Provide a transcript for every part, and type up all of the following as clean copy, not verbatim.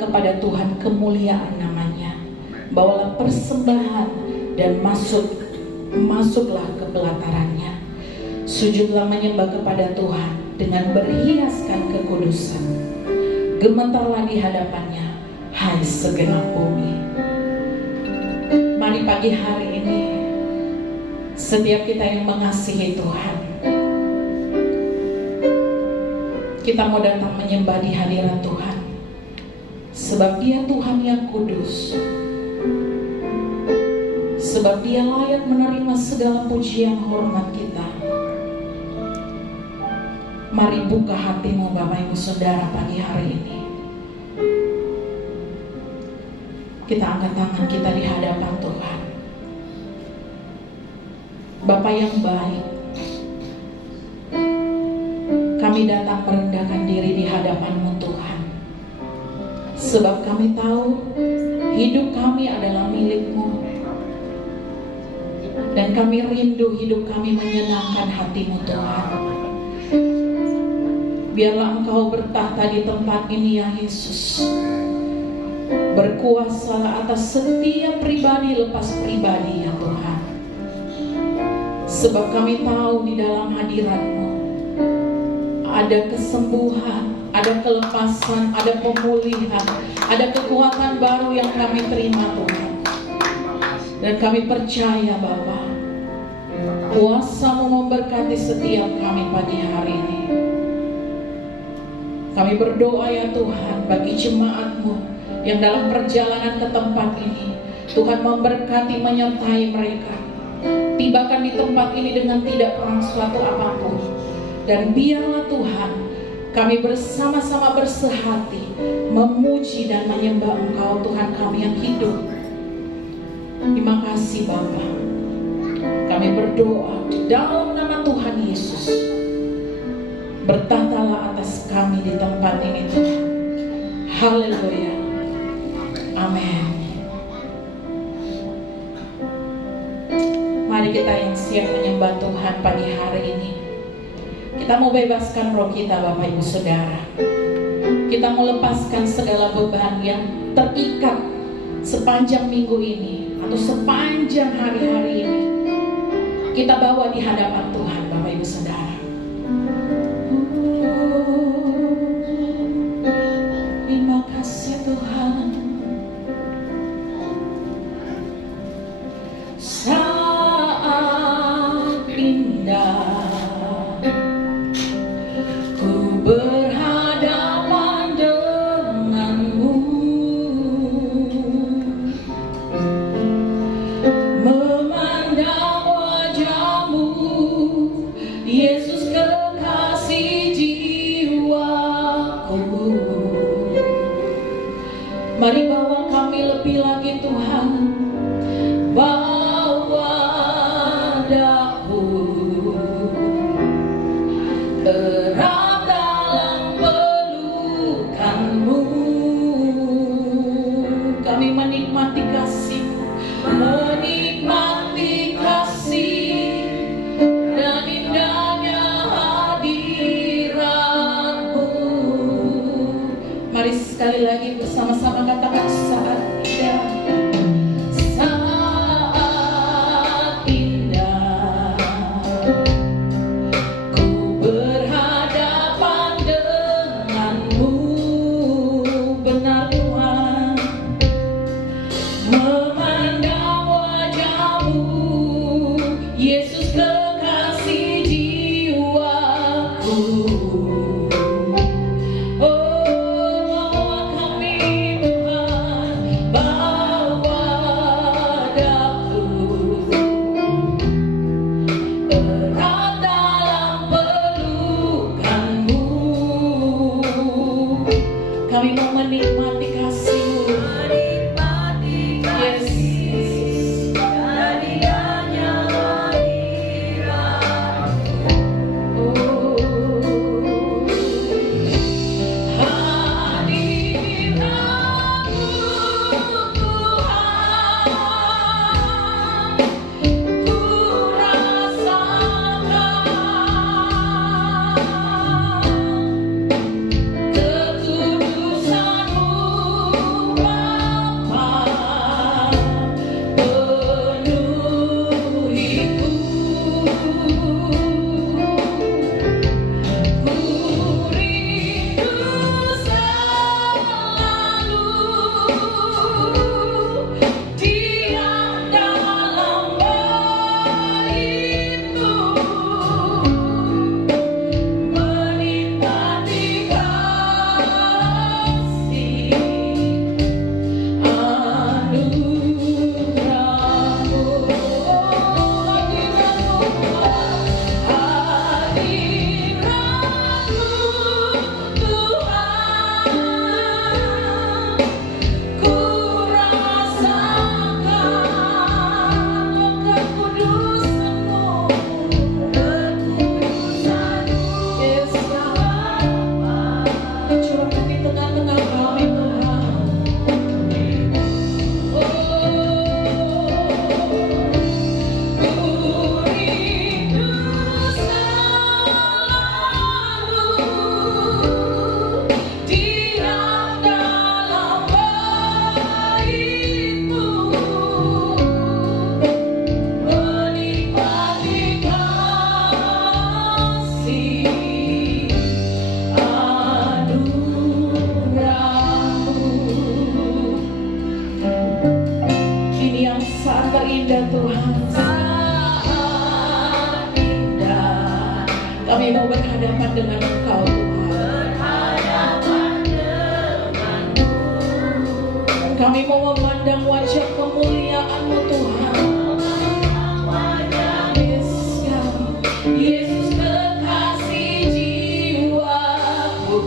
kepada Tuhan kemuliaan namanya. Bawalah persembahan dan masuklah ke pelatarannya. Sujudlah menyembah kepada Tuhan dengan berhiaskan kekudusan. Gemetarlah di hadapannya, hai segenap bumi. Mari pagi hari ini, setiap kita yang mengasihi Tuhan, kita mau datang menyembah di hadirat Tuhan. Sebab Dia Tuhan yang kudus. Sebab Dia layak menerima segala pujian hormat kita. Mari buka hatimu Bapak Ibu Saudara pagi hari ini. Kita angkat tangan kita di hadapan Tuhan. Bapa yang baik, kami datang merendahkan diri di hadapan-Mu Tuhan. Sebab kami tahu hidup kami adalah milik-Mu. Dan kami rindu hidup kami menyenangkan hati-Mu Tuhan. Biarlah Engkau bertahta di tempat ini ya Yesus. Berkuasalah atas setiap pribadi lepas pribadi ya Tuhan. Sebab kami tahu di dalam hadirat-Mu ada kesembuhan, ada kelepasan, ada pemulihan, ada kekuatan baru yang kami terima Tuhan. Dan kami percaya Bapa, kuasa-Mu memberkati setiap kami pagi hari ini. Kami berdoa ya Tuhan bagi jemaat-Mu yang dalam perjalanan ke tempat ini. Tuhan memberkati menyertai mereka. Tibakan di tempat ini dengan tidak kurang suatu apapun. Dan biarlah Tuhan, kami bersama-sama bersehati memuji dan menyembah Engkau Tuhan kami yang hidup. Terima kasih Bapa. Kami berdoa di dalam nama Tuhan Yesus. Bertahtalah atas kami di tempat ini Tuhan. Haleluya. Amin. Mari kita yang siap menyembah Tuhan pagi hari ini. Kita mau bebaskan roh kita Bapak Ibu Saudara. Kita mau lepaskan segala beban yang terikat sepanjang minggu ini atau sepanjang hari-hari ini. Kita bawa di hadapan Tuhan Bapak Ibu Saudara. Terima kasih Tuhan. Saat indah ku berhadapan denganmu, memandang wajahmu, Yesus kekasih jiwaku. Mari bawa kami lebih lagi Tuhan. Bawa daku erat dalam pelukan-Mu. Kami menikmati kasih-Mu, menikmati kasih dan indahnya hadirat-Mu. Mari sekali lagi bersama-sama katakan saat indah. Saat indah Tuhan, sangat indah. Kami mau berhadapan dengan Engkau Tuhan. Kami mau memandang wajah kemuliaan-Mu Tuhan. Yesus kekasih jiwaku.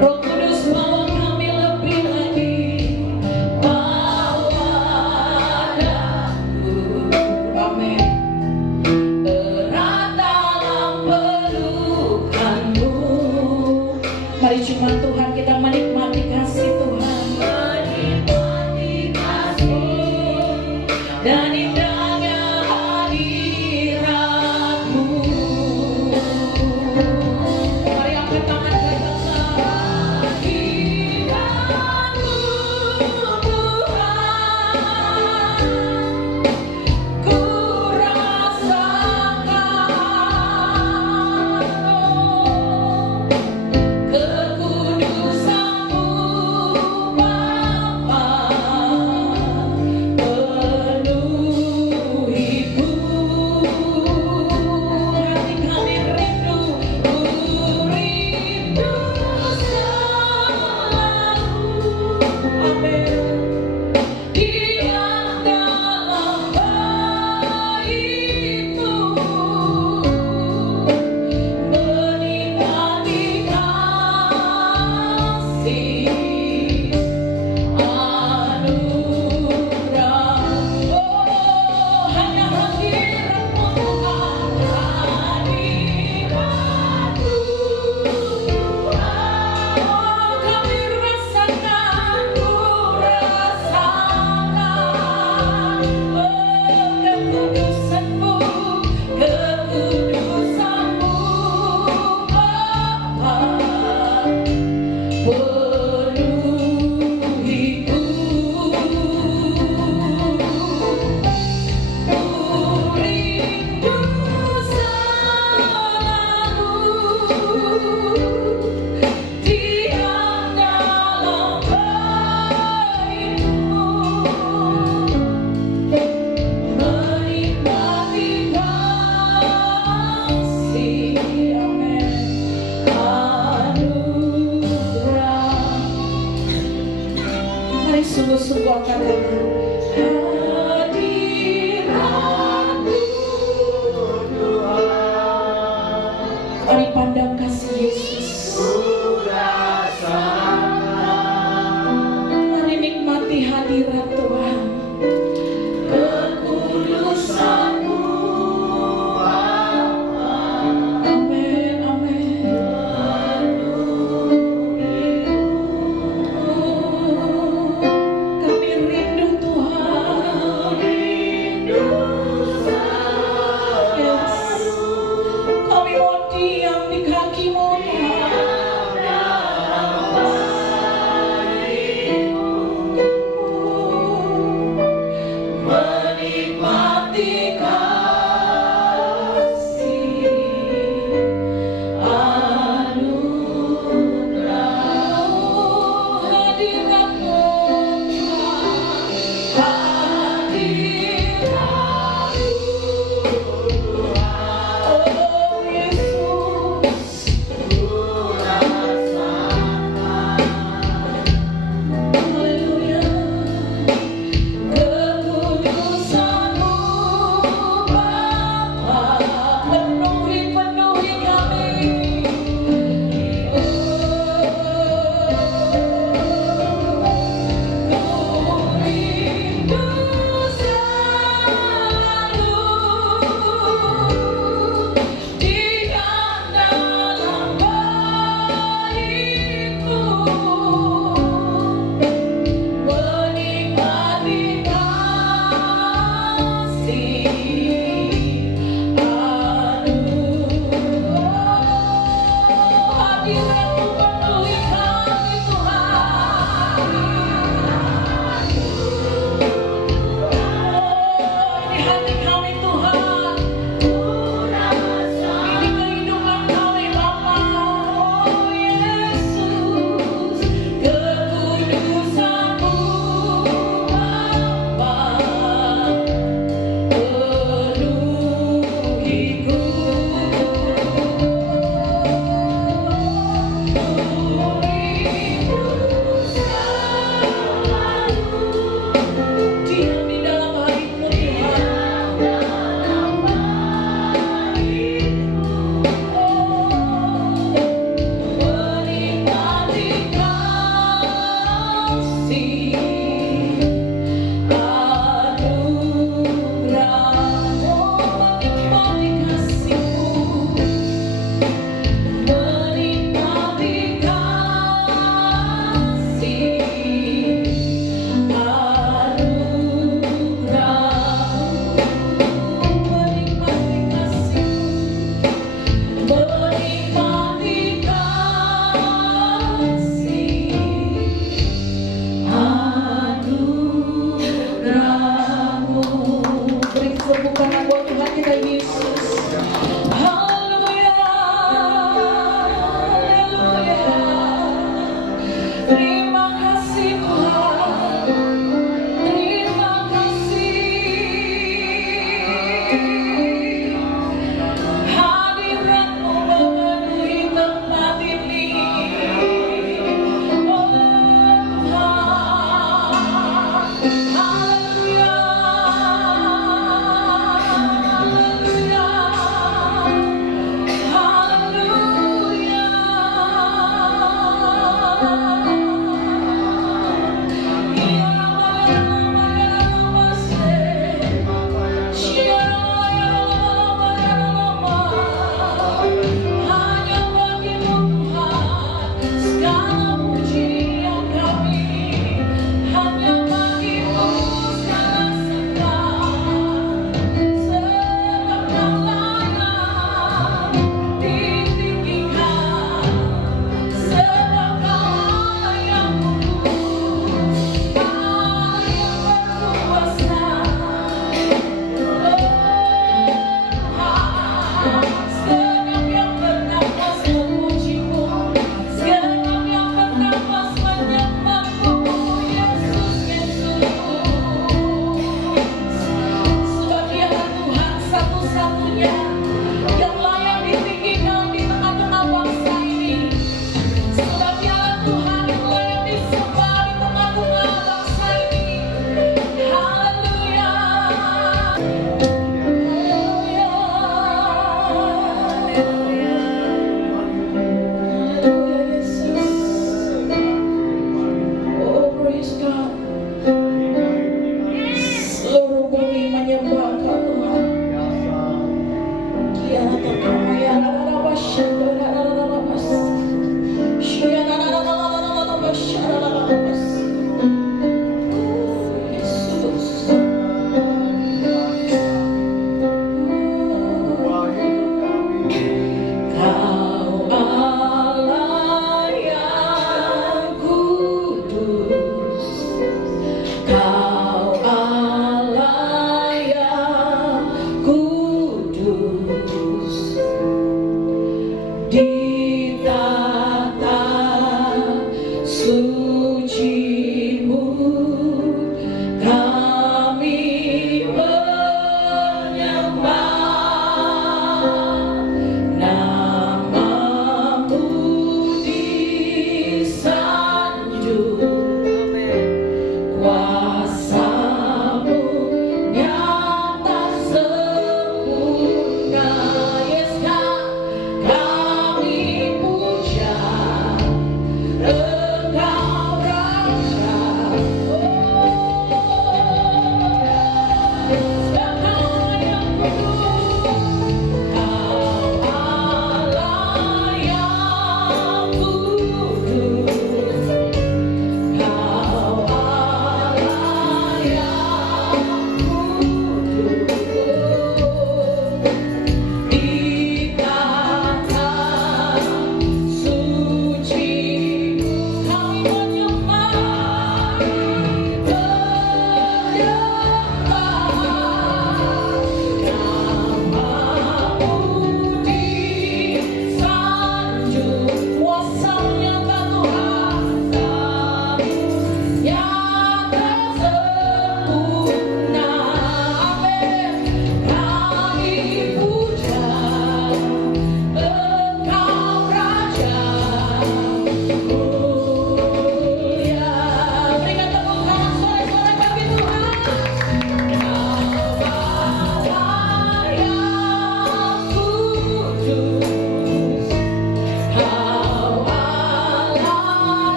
Roh Kudus bawa kami lebih lagi, bawa daku. Amin. Erat dalam pelukan-Mu. Mari cuma Tuhan kita menikmati kasih Tuhan, menikmati kasih dan indahnya hadirat-Mu. Mari angkat tangan ke tengah. Hadirat-Mu Tuhan, ku rasakan kekudusan-Mu Bapa, penuhiku. Hati kami rindu, rindu selalu. Amin. Diam dalam bait-Mu, menikmati kasih anugerah. Oh, hanya hadirat-Mu Tuhan, hadirat-Mu Tuhan. Oh, kami rasakan, ku rasakan, oh, kekudusan-Mu, kekudusan-Mu Bapa, penuhiku. Ku rindu selalu, diam dalam bait-Mu, menikmati kasih. Amin. Anugerah. Mari sungguh-sungguh angkat tangan. Hadirat-Mu Tuhan. Mari pandang kasih Yesus. Mari nikmati hadirat Tuhan. Kekudusan-Mu. Amin, amin. Kami rindu Tuhan.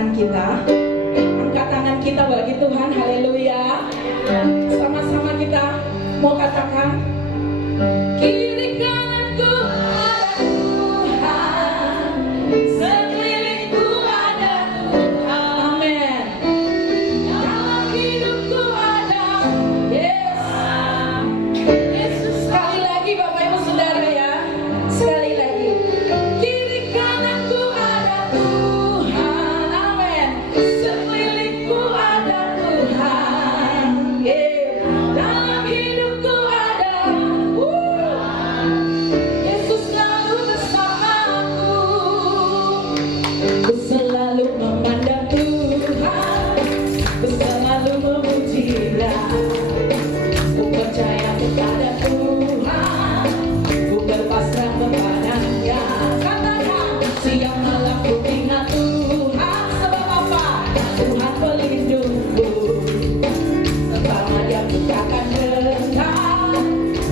tangan kita. Angkat tangan kita bagi Tuhan, haleluya. Sama-sama kita mau katakan, kiri kananku ada Tuhan, sekelilingku ada Tuhan. Amin. Dalam hidupku ada Yesus. Sekali lagi Bapak Ibu Saudara ya. Sekali lagi. Kiri kananku ada Tuhan. Amin. Sekelilingku ada Tuhan. Dalam hidupku ada Yesus selalu bersamaku. Ku selalu memandang Tuhan, ku selalu memuji Dia. Ku percaya kepada Tuhan, ku berpasrah kepadanya. Katakan, siang malam ku ingat Tuhan. Sebab apa? Tuhan pelindungku. Selama Dia bukakan jalan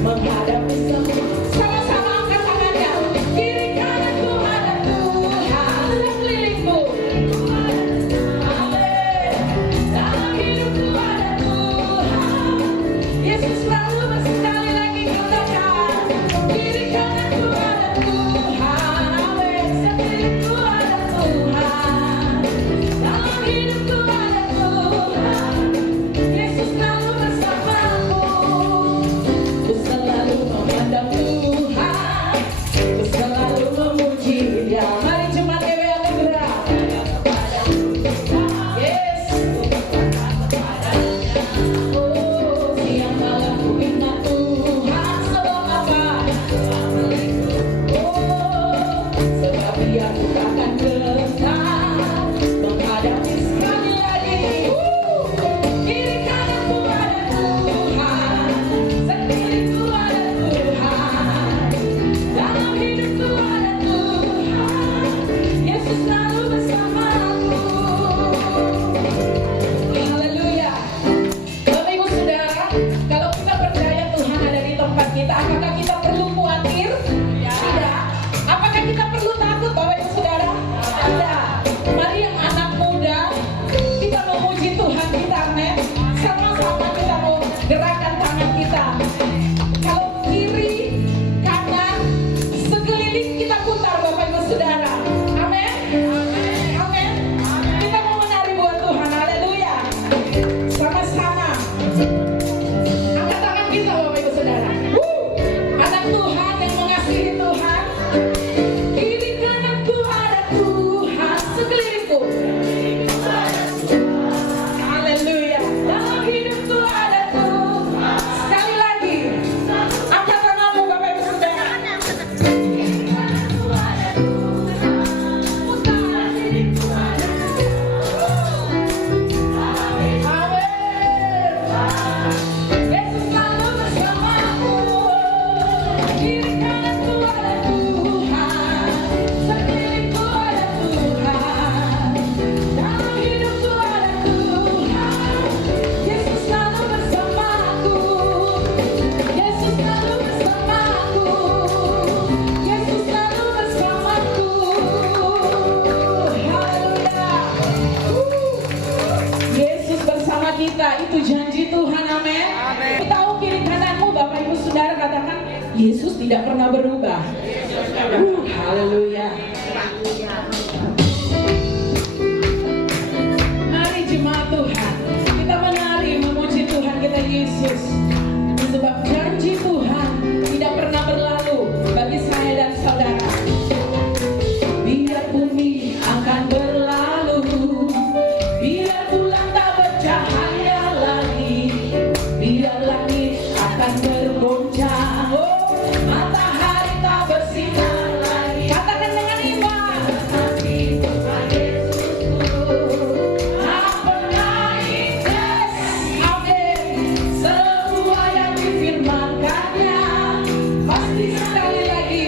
menghadapi semua. Sama-sama angkat tangannya. Kiri kananku ada Tuhan, sekelilingku. Amin. Dalam hidupku ada Tuhan. Yesus selalu sekali lagi katakan, kiri kananku ada Tuhan. Amin. Sekelilingku ada Tuhan. Dalam hidupku ada Tuhan. Yesus selalu bersamaku. Ku selalu memandang Tuhan, ku selalu memuji Dia. Mari jemaat GBA bergerak. Yes. Oh, siang malam ku ingat Tuhan. Sebab apa? Oh, sebab Dia bukakan jalan menghadapi sekali lagi. Kiri kananku ada Tuhan, sekelilingku ada Tuhan. Dalam hidupku ada Tuhan. Yesus selalu bersamaku. Haleluya. Bapak Ibu Saudara, kalau kita percaya Tuhan ada di tempat kita, apakah kita perlu khawatir? Tidak. Apakah kita perlu takut, Bapak Ibu Saudara? Tidak. Mari yang anak muda, kita memuji Tuhan kita, amin. Sama-sama kita mau gerakan tangan kita. Kalau kiri, kanan, sekeliling kita putar, Bapak Ibu Saudara. Amin. Amin. Kita mau menari buat Tuhan, haleluya. Sama-sama. Angkat tangan kita, Bapak Ibu Saudara. Anak Tuhan yang mengasihi Tuhan. Kiri kananku ada Tuhan, sekelilingku. Haleluya. Dalam hidupku ada Tuhan. Sekali lagi. Angkat tanganmu, Bapak Ibu Saudara. Kiri kananku ada Tuhan. Putar. Amin. Yesus selalu bersamaku. Kiri kananku ada Tuhan, sekelilingku ada Tuhan. Dalam hidupku ada Tuhan. Yesus selalu bersamaku. Yesus selalu bersamaku. Yesus selalu bersamaku. Haleluya. Yesus bersama kita, itu janji Tuhan, amin. Tahu kiri kananmu, Bapak Ibu Saudara, katakan, Yesus tidak pernah berubah. Haleluya. Mari jemaat Tuhan, kita menari memuji Tuhan kita Yesus. Sebab janji Tuhan tidak pernah berlalu bagi saya dan saudara. Biar bumi akan berlalu, biar bulan tak bercahaya lagi, biar langit akan bergoncang, oh, matahari tak bersinar lagi. Katakan dengan iman. Tuhan Yesusku, tak pernah ingat. Amin. Semua yang difirmankannya pasti sekali lagi.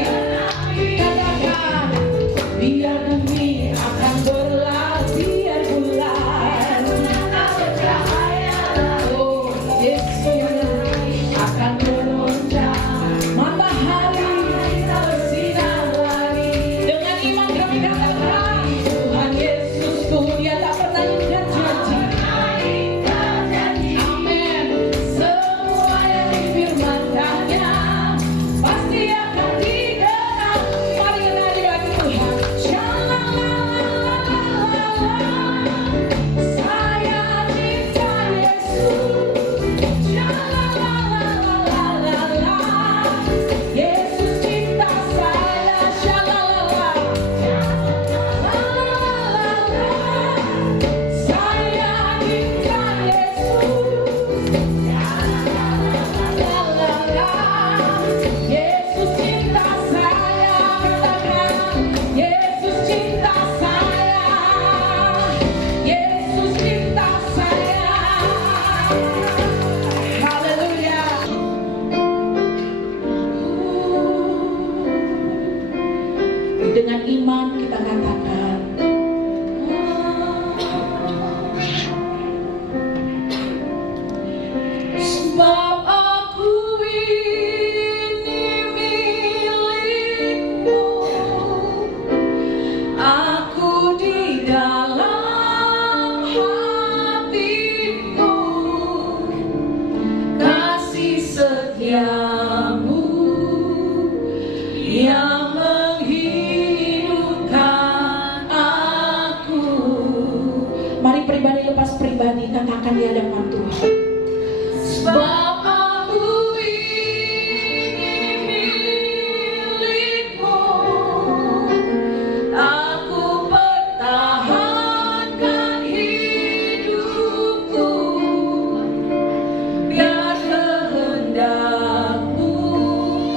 Katakan, biar bumi akan berlalu, biar bulan oh Yesus akan bergoncang, matahari tak bersinar lagi. Dengan iman kami katakan, Tuhan Yesusku, Dia Dengan iman kita katakan, sebab aku ini milik-Mu, aku di dalam hati-Mu, kasih setia-Mu yang menghidupkan aku. Mari pribadi lepas pribadi katakan di hadapan Tuhan. Sebab aku ini milik-Mu, aku pertahankan hidupku, biar kehendak-Mu,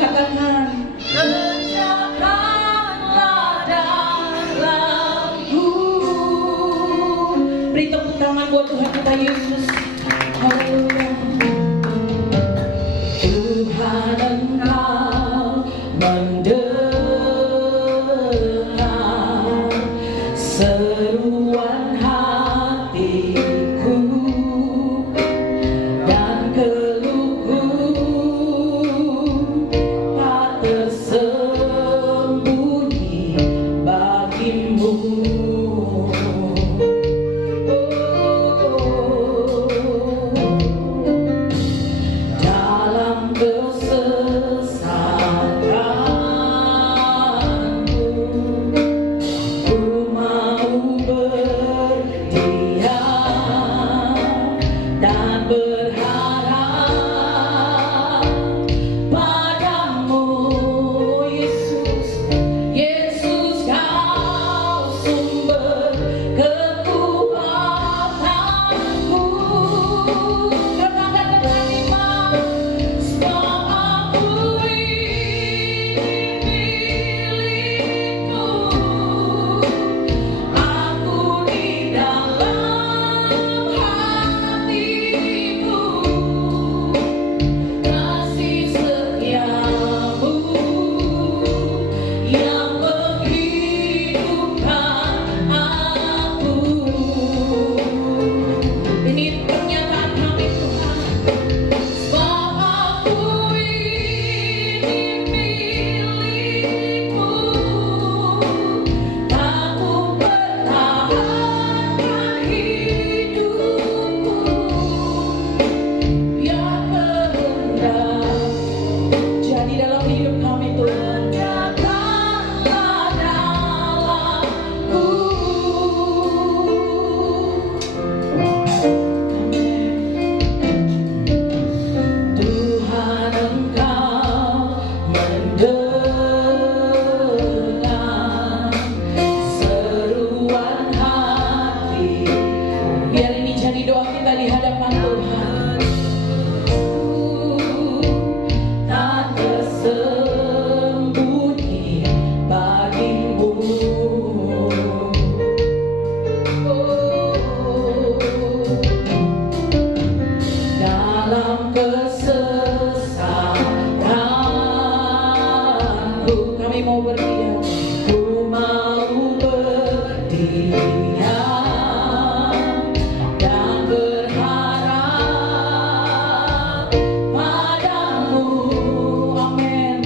katakan, kerjakanlah dalamku. Beri tepuk tangan buat Tuhan kita Yesus. Haleluya. Tuhan, Engkau mendengar seruan hatiku dan keluhku tak tersembunyi bagi-Mu. Dalam kesesakanku, ku mau berdiam dan berharap padamu, Yesus. Yesus, Kau sumber kekuatanku. Katakan dengan iman, sebab aku ini milik-Mu, aku di dalam hati-Mu, kasih setia-Mu yang menghidupkan aku. Ini pernyataan kami Tuhan. Sebab aku ini milik-Mu, aku pertahankan hidupku, biar kehendak jadi dalam hidup kami Tuhan. Nyatakanlah dalamku. Tuhan, Engkau mendengar seruan hati. Biar ini jadi doa kita di hadapan Tuhan. Tak tersembunyi bagi-Mu. Dalam kesesakanku, kami mau berdiam. Ku mau berdiam dan berharap padamu. Amin.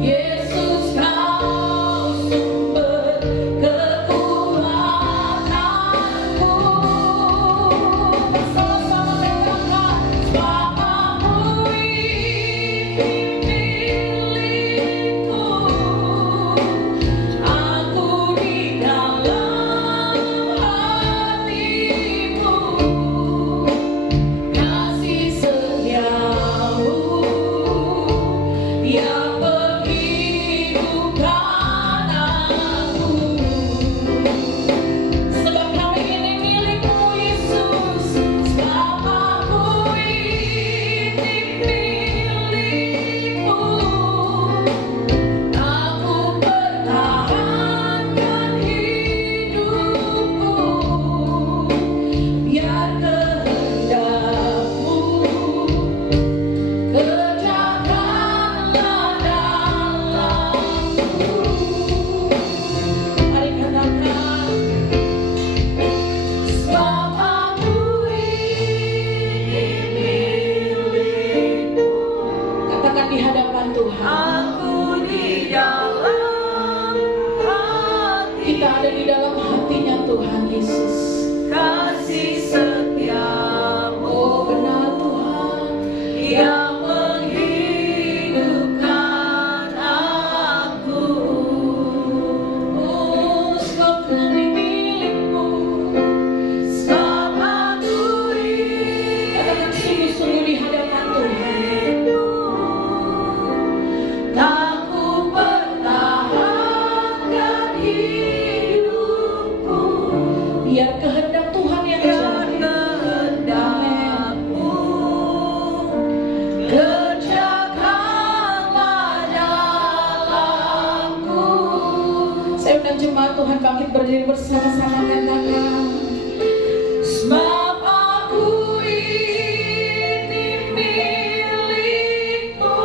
Yesus, Kau sumber kekuatanku. Bersama-sama katakan, sebab aku ini milik-Mu, hadapan Tuhan. Aku di dalam hati. Kita ada di dalam hatinya Tuhan Yesus. Kasih setiamu, Oh benar Tuhan, yang menghidupkan aku. oh sebab kami milikmu. Sebab aku Katakan sungguh-sungguh di hadapan Tuhan. tak ku pertahankan hidupku. Biar kehendak Tuhan yang jadi. Kehendakmu, kerjakanlah dalamku. Saya undang jemaat Tuhan bangkit berdiri bersama-sama katakan. Sebab aku ini milikmu.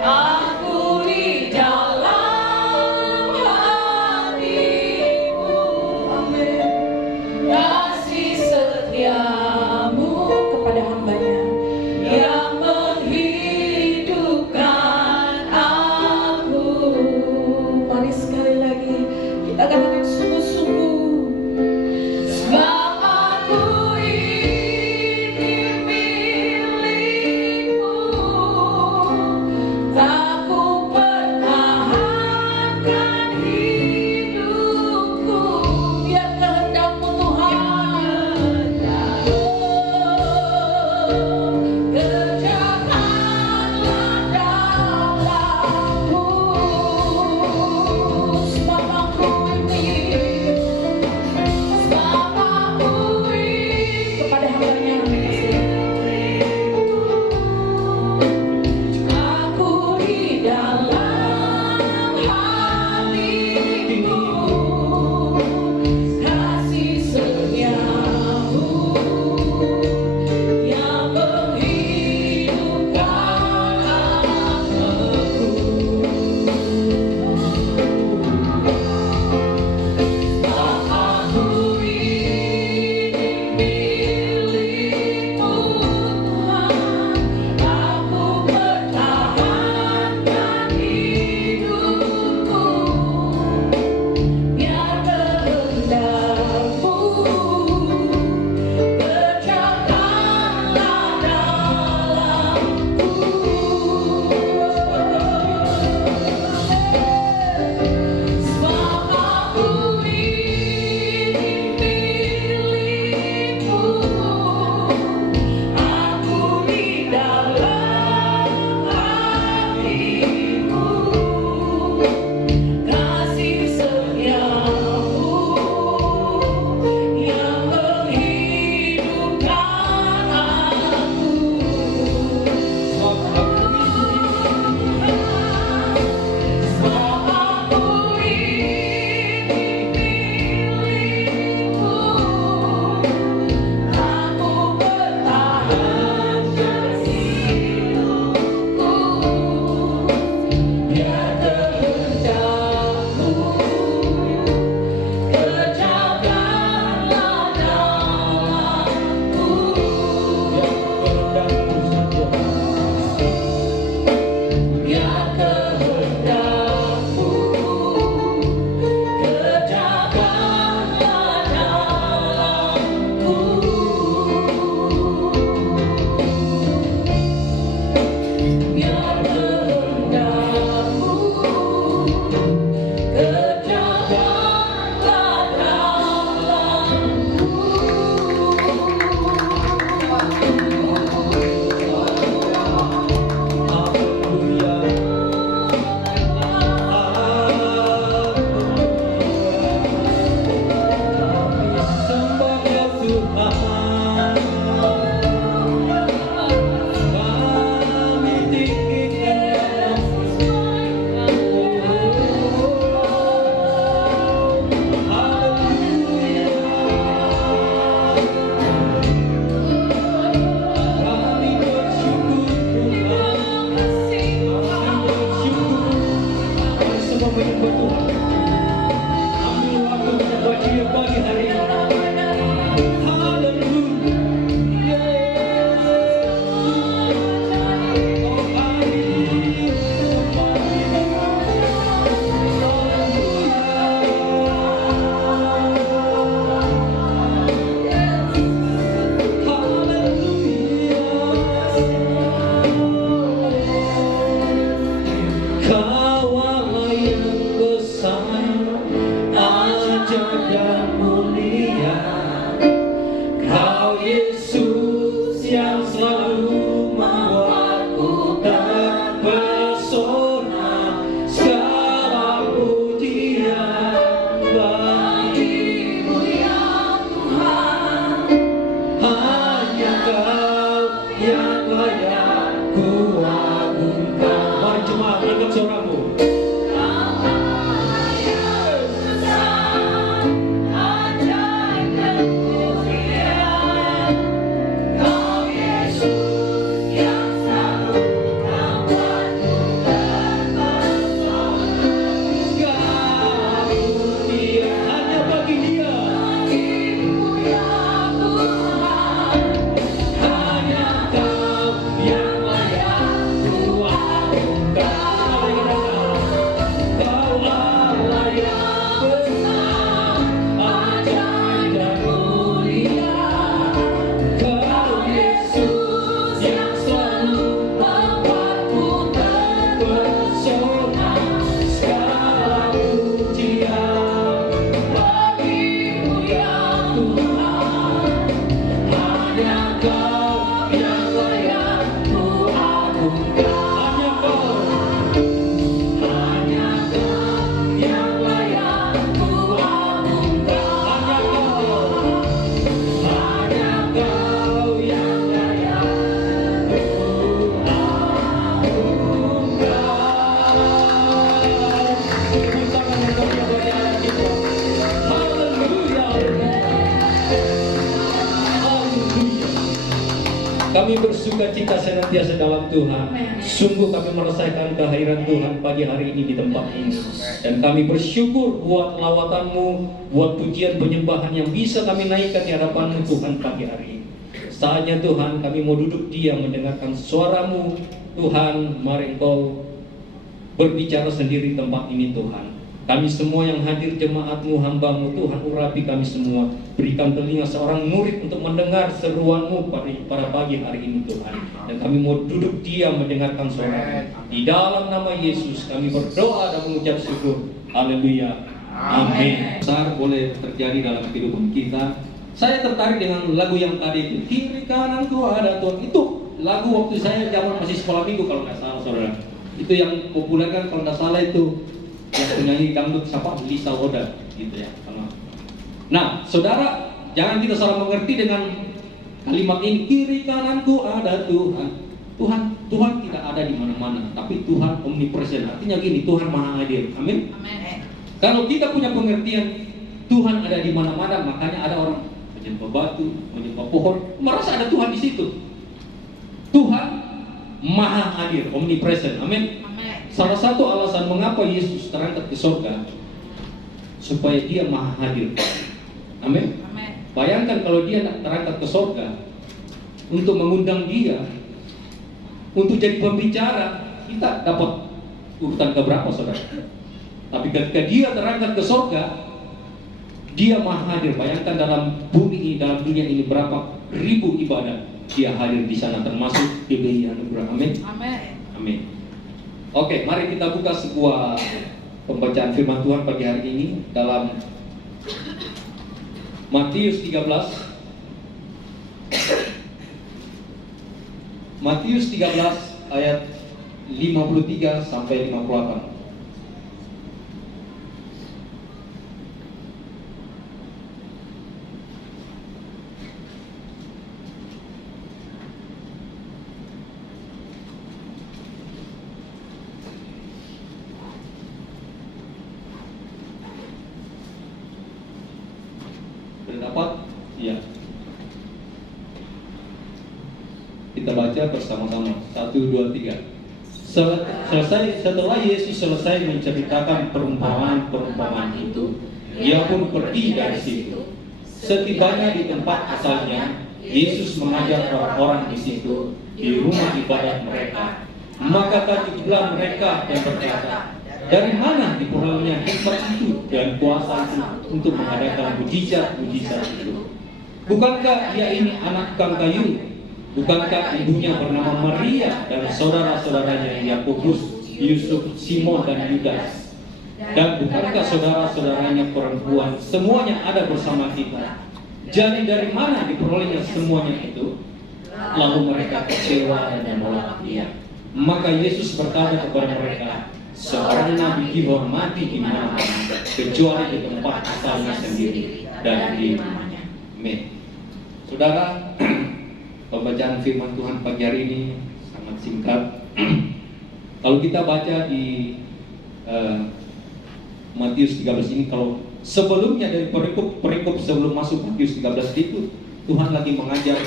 Aku di dalam hatimu. Amin. Kasih setiamu Kepada hambanya. yang menghidupkan aku. Mari sekali lagi kita katakan sungguh-sungguh sukacita senantiasa dalam Tuhan. Sungguh kami merasakan kehadiran Tuhan pagi hari ini di tempat ini. Dan kami bersyukur buat lawatan-Mu, buat pujian penyembahan yang bisa kami naikkan di hadapan-Mu Tuhan pagi hari ini. Saatnya Tuhan kami mau duduk diam mendengarkan suara-Mu. Tuhan, mari Engkau berbicara sendiri tempat ini Tuhan. Kami semua yang hadir jemaat-Mu, hamba-Mu Tuhan, urapi kami semua. Berikan telinga seorang murid untuk mendengar seruan-Mu pada pagi hari ini Tuhan. Dan kami mau duduk diam mendengarkan suara-Mu. Di dalam nama Yesus kami berdoa dan mengucap syukur. Haleluya. Amin. Besar boleh terjadi dalam kehidupan kita. Saya tertarik dengan lagu yang tadi itu. Kiri kananku ada Tuhan. Itu lagu waktu saya zaman masih sekolah minggu kalau nggak salah saudara. Itu yang populer kan kalau nggak salah itu yang penyanyi dangdut siapa? Lisa Oda gitu ya. Nah, saudara, jangan kita salah mengerti dengan kalimat ini. Kiri kananku ada Tuhan. Tuhan tidak ada di mana-mana, tapi Tuhan omnipresent. Artinya gini, Tuhan maha hadir. Amin. Kalau kita punya pengertian Tuhan ada di mana-mana, makanya ada orang menyembah batu, menyembah pohon, merasa ada Tuhan di situ. Tuhan maha hadir, omnipresent. Amin. Salah satu alasan mengapa Yesus terangkat ke surga, supaya dia maha hadir. Amin. Bayangkan kalau dia terangkat ke surga untuk mengundang dia untuk jadi pembicara, kita dapat urutan keberapa saudara? Tapi ketika dia terangkat ke surga, dia maha hadir. Bayangkan dalam bumi ini, dalam dunia ini berapa ribu ibadah dia hadir di sana, termasuk GBI Anugerah. Amin. Amin. Oke, mari kita buka sebuah pembacaan firman Tuhan pagi hari ini dalam Matius 13. Matius 13 ayat 53 sampai 58. Dapat? Iya. Kita baca bersama-sama. 1, 2, 3. Setelah Yesus selesai menceritakan perumpamaan itu, dia pun pergi dari situ. Setibanya di tempat asalnya, Yesus mengajar orang-orang di situ, di rumah ibadat mereka. Maka takjublah mereka dan berkata, dari mana diperolehnya hikmat itu dan kuasa itu untuk mengadakan mujizat-mujizat itu? Bukankah dia ini anak tukang kayu? Bukankah ibunya bernama Maria dan saudara-saudaranya Yakobus, Yusuf, Simon dan Yudas? Dan bukankah saudara-saudaranya perempuan semuanya ada bersama kita? Jadi dari mana diperolehnya semuanya itu? Lalu mereka kecewa dan menolak dia. Maka Yesus berkata kepada mereka, seorang nabi dihormati di mana-mana, kecuali di tempat asalnya sendiri dan di rumahnya. Amin. Saudara, pembacaan firman Tuhan pagi hari ini sangat singkat. Kalau kita baca di Matius 13 ini, kalau sebelumnya dari perikop sebelum masuk Matius 13 itu, Tuhan lagi mengajar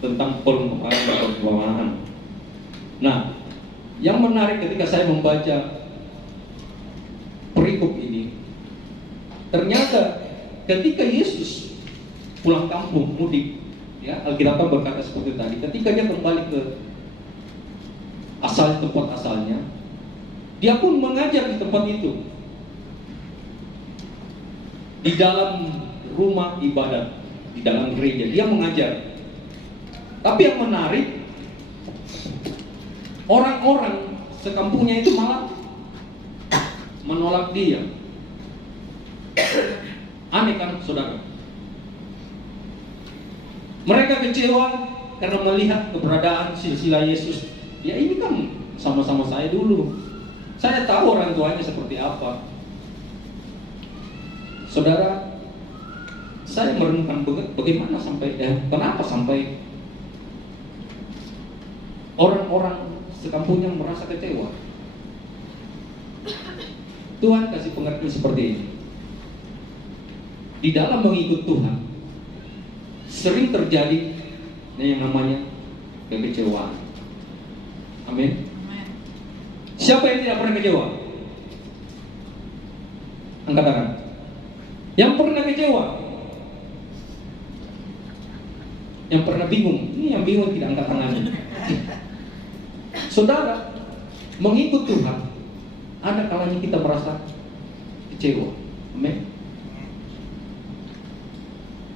tentang perumpamaan. Nah, yang menarik ketika saya membaca perikop ini, ternyata ketika Yesus pulang kampung mudik, ya Alkitab berkata seperti tadi, ketika dia kembali ke tempat asalnya, dia pun mengajar di tempat itu, di dalam rumah ibadat, di dalam gereja, dia mengajar. Tapi yang menarik, orang-orang sekampungnya itu malah menolak dia. Aneh kan saudara? Mereka kecewa karena melihat keberadaan silsilah Yesus. Ya ini kan sama-sama saya dulu. Saya tahu orang tuanya seperti apa. Saudara, saya merenungkan bagaimana kenapa sampai orang-orang sekampungnya merasa kecewa. Tuhan kasih pengertian seperti ini. Di dalam mengikut Tuhan, sering terjadi Ini yang namanya kekecewaan. Amin. Siapa yang tidak pernah kecewa? Angkat tangan. Yang pernah kecewa? Yang pernah bingung? Ini yang bingung tidak angkat tangannya. Saudara, mengikut Tuhan, ada kalanya kita merasa kecewa. Amin.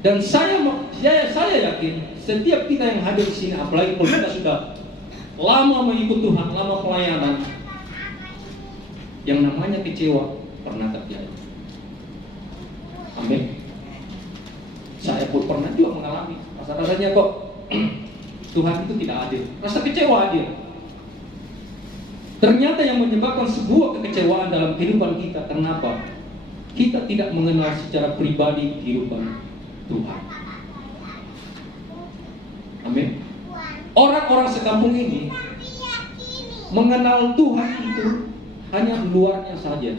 Dan saya yakin setiap kita yang hadir di sini, apalagi kalau kita sudah lama mengikut Tuhan, lama pelayanan, yang namanya kecewa pernah terjadi. Amin. Saya pun pernah juga mengalami rasa-rasanya kok Tuhan itu tidak adil, rasa kecewa adil. Ternyata yang menyebabkan sebuah kekecewaan dalam kehidupan kita, kenapa? Kita tidak mengenal secara pribadi kehidupan Tuhan. Amin. Orang-orang sekampung ini mengenal Tuhan itu hanya luarnya saja.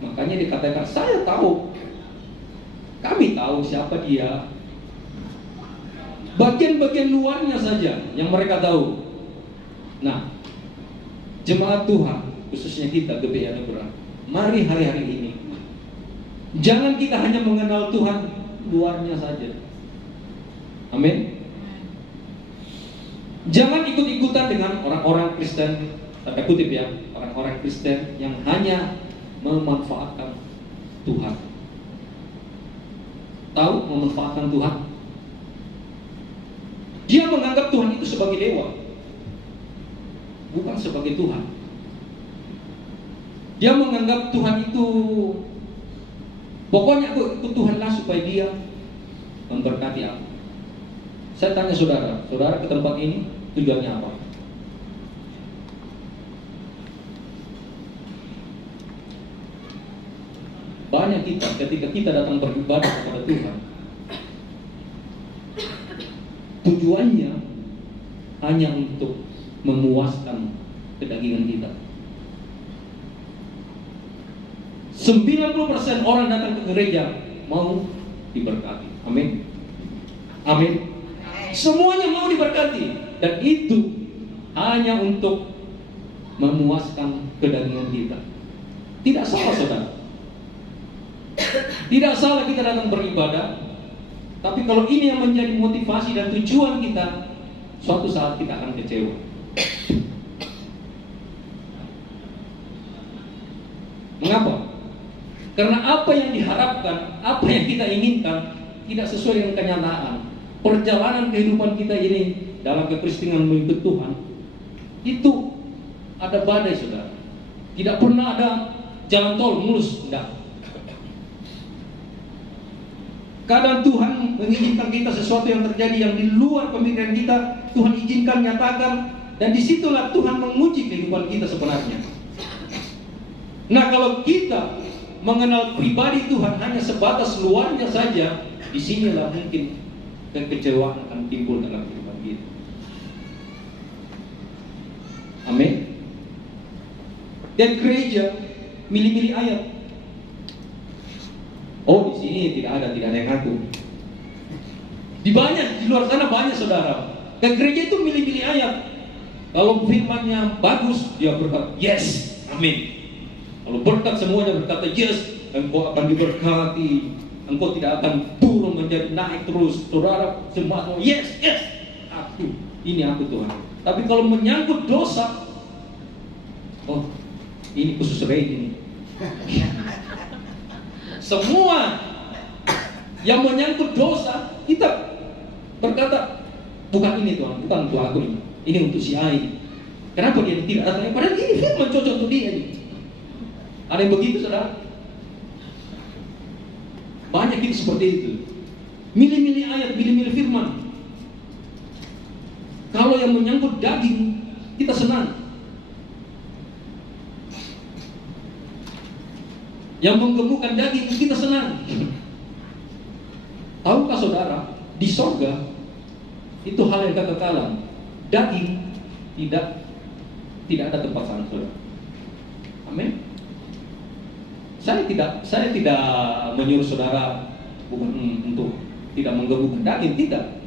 Makanya dikatakan, saya tahu, kami tahu siapa dia. Bagian-bagian luarnya saja yang mereka tahu. Nah, jemaat Tuhan, khususnya kita GBI Anugerah, mari hari-hari ini jangan kita hanya mengenal Tuhan luarnya saja. Amin. Jangan ikut-ikutan dengan orang-orang Kristen, tanda kutip ya, orang-orang Kristen yang hanya memanfaatkan Tuhan. Tahu memanfaatkan Tuhan? Dia menganggap Tuhan itu sebagai dewa, bukan sebagai Tuhan. Dia menganggap Tuhan itu, pokoknya aku ikut Tuhan lah supaya dia memberkati aku. Saya tanya saudara, saudara ke tempat ini tujuannya apa? Banyak kita ketika kita datang beribadah kepada Tuhan, tujuannya hanya untuk memuaskan kedagingan kita. 90% orang datang ke gereja mau diberkati. Amin. Amin. Semuanya mau diberkati, dan itu hanya untuk memuaskan kedagingan kita. Tidak salah saudara. Tidak salah kita datang beribadah, tapi kalau ini yang menjadi motivasi dan tujuan kita, suatu saat kita akan kecewa. Mengapa? Karena apa yang diharapkan, apa yang kita inginkan tidak sesuai dengan kenyataan. Perjalanan kehidupan kita ini dalam kekristenan mengikut Tuhan itu ada badai saudara. Tidak pernah ada jalan tol mulus, tidak. Kadang Tuhan mengizinkan kita sesuatu yang terjadi yang di luar pemikiran kita, Tuhan izinkan, nyatakan, dan disitulah Tuhan menguji kehidupan kita sebenarnya. Nah, kalau kita mengenal pribadi Tuhan hanya sebatas luarnya saja, disinilah mungkin kekecewaan akan timbul dalam kehidupan kita. Amin. Dan gereja milih-milih ayat. Oh, di sini tidak ada yang ngaku. Di luar sana banyak saudara. Dan gereja itu milih-milih ayat. Kalau firmannya bagus, dia berkata yes, amin. Kalau berkat semuanya berkata yes, engkau akan diberkati, engkau tidak akan turun menjadi naik terus. Saudara semua yes, ini aku Tuhan. Tapi kalau menyangkut dosa, oh ini khusus Ray ini. Semua yang menyangkut dosa, kita berkata bukan ini Tuhan, bukan untuk aku ini untuk si A ini. Kenapa dia tidak datang? Padahal ini firman cocok untuk dia ini. Ada yang begitu saudara? Banyak itu seperti itu. Milih-milih ayat, milih-milih firman. Kalau yang menyangkut daging, kita senang. Yang menggemukkan daging, kita senang. Tahukah saudara, di sorga itu hal yang kekekalan. Daging tidak ada tempat sana saudara. Amin. Saya tidak menyuruh saudara bukan untuk tidak menggemukkan daging, tidak.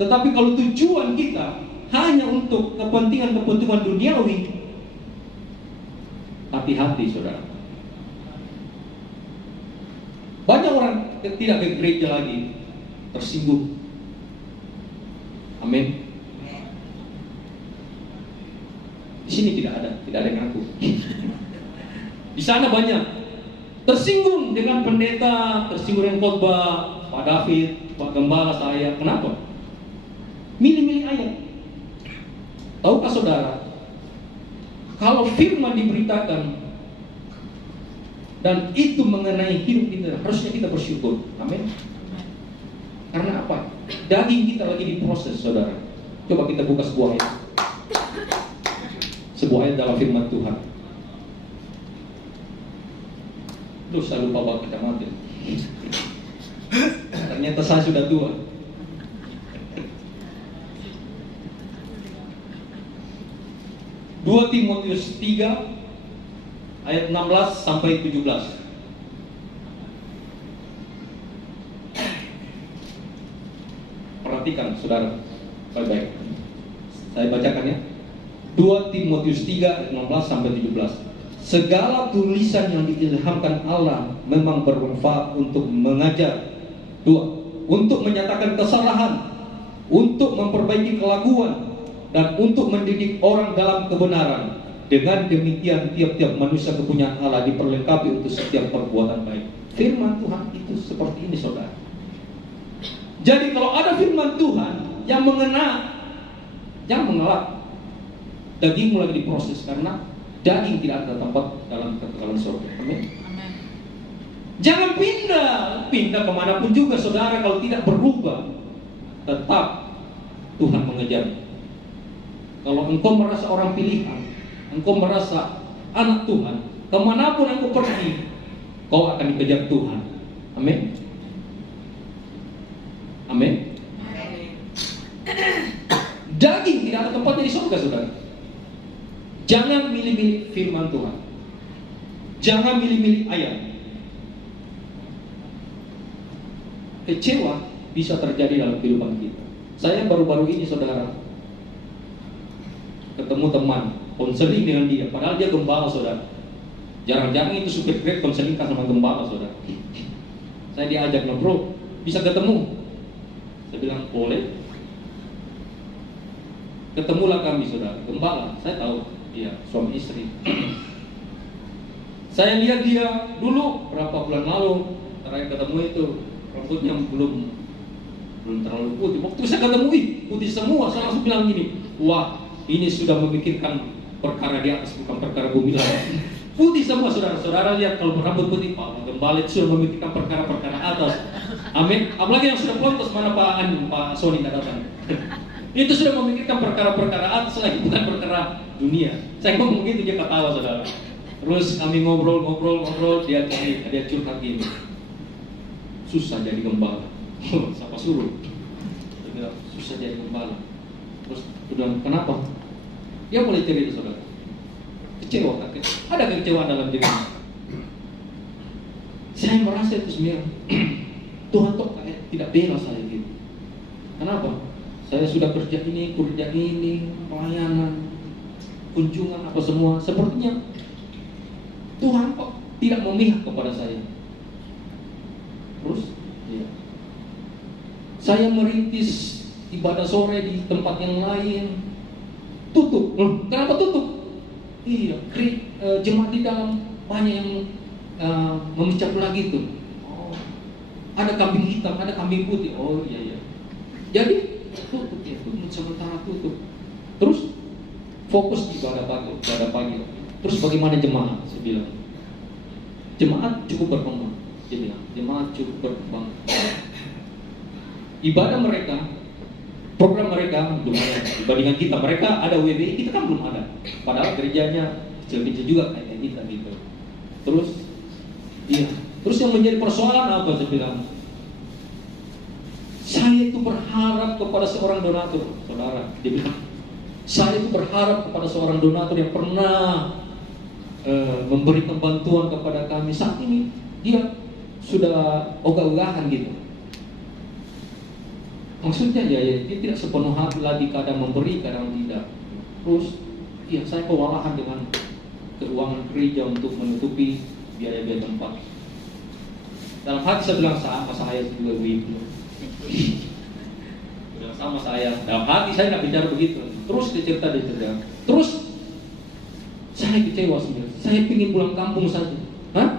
Tetapi kalau tujuan kita hanya untuk kepentingan duniawi, hati-hati saudara. Banyak orang yang tidak ke gereja lagi tersinggung. Amin. Di sini tidak ada yang ngaku. Di sana banyak tersinggung dengan pendeta, tersinggung dengan khotbah, Pak David, Pak Gembala saya. Kenapa? Milih-milih ayat. Tahukah saudara, kalau firman diberitakan dan itu mengenai hidup kita, harusnya kita bersyukur. Amin. Karena apa? Daging kita lagi diproses, saudara. Coba kita buka sebuah ayat. Sebuah ayat dalam firman Tuhan. Duh, saya lupa bawa kita mati. Ternyata saya sudah tua. Dua Timotius 3 ayat 16 sampai 17. Perhatikan saudara, baik-baik. Saya bacakan ya. 2 Timotius 3 ayat 16 sampai 17. Segala tulisan yang diilhamkan Allah memang bermanfaat untuk mengajar, 2, untuk menyatakan kesalahan, untuk memperbaiki kelakuan, dan untuk mendidik orang dalam kebenaran. Dengan demikian tiap-tiap manusia kepunyaan Allah diperlengkapi untuk setiap perbuatan baik. Firman Tuhan itu seperti ini saudara. Jadi kalau ada firman Tuhan yang mengena, jangan mengelak. Daging mulai diproses karena daging tidak ada tempat dalam kekekalan surga. Amin. Jangan pindah kemanapun juga saudara kalau tidak berubah. Tetap Tuhan mengejar. Kalau engkau merasa orang pilihan, engkau merasa anak Tuhan, kemanapun engkau pergi, kau akan dikejar Tuhan. Amin. Amin. Daging tidak ada tempatnya di surga saudara. Jangan milih-milih firman Tuhan. Jangan milih-milih ayat. Kecewa bisa terjadi dalam kehidupan kita. Saya baru-baru ini saudara ketemu teman, konseling dengan dia, padahal dia gembala saudara. Jarang-jarang itu supir Grab konselingkan sama gembala saudara. Saya diajak, bro, bisa ketemu? Saya bilang boleh. Ketemulah kami saudara, gembala. Saya tahu dia suami istri. Saya lihat dia dulu berapa bulan lalu terakhir ketemu itu rambutnya belum terlalu putih. Waktu saya ketemu putih semua, saya langsung bilang gini, wah ini sudah memikirkan perkara di atas bukan perkara bumi lagi. Putih semua saudara-saudara, lihat kalau rambut putih, Pak Gembala itu sudah memikirkan perkara-perkara atas. Amin. Apalagi yang sudah pelontos, mana Pak Sony datang. Itu sudah memikirkan perkara-perkara atas lagi, bukan perkara dunia. Saya ngomong gitu dia ketawa saudara. Terus kami ngobrol, dia curhat gini. Susah jadi gembala. Siapa suruh? Dia bilang, susah jadi gembala. Terus dia bilang, kenapa? Dia mulai cerita saudara. Kecewa, ada kekecewaan dalam dirinya. Saya merasa itu sebenarnya Tuhan kok kayak tidak bela saya gitu. Kenapa? Saya sudah kerja ini, pelayanan, kunjungan apa semua. Sepertinya Tuhan kok tidak memihak kepada saya. Terus, ya. Saya merintis ibadah sore di tempat yang lain, tutup. Kenapa tutup? Iya, jemaat di dalam banyak yang memecah belah gitu. Oh, ada kambing hitam, ada kambing putih. Oh iya. Jadi tutup ya, sementara tutup. Terus fokus di ibadah pagi. Terus bagaimana jemaat? Saya bilang, jemaat cukup berkembang. Dia bilang, jemaat cukup berkembang. Ibadah mereka, program mereka belum ada dibandingkan kita. Mereka ada WBI, kita kan belum ada. Padahal gerejanya kecil-kecil juga kayak kita gitu. Terus, iya. Terus yang menjadi persoalan apa? Saya bilang, saya itu berharap kepada seorang donatur, saudara. Dia bilang, saya itu berharap kepada seorang donatur yang pernah memberikan bantuan kepada kami. Saat ini dia sudah ogah-ogahan gitu. Maksudnya ya dia tidak sepenuh hati lagi, kadang memberi, kadang tidak. Terus ya saya kewalahan dengan keuangan gereja untuk menutupi biaya-biaya tempat. Dalam hati saya bilang sama saya juga begitu. Bilang sama saya. Dalam hati saya tidak bicara begitu. Terus dia cerita. Terus saya kecewa sebenarnya. Saya ingin pulang kampung saja. Saya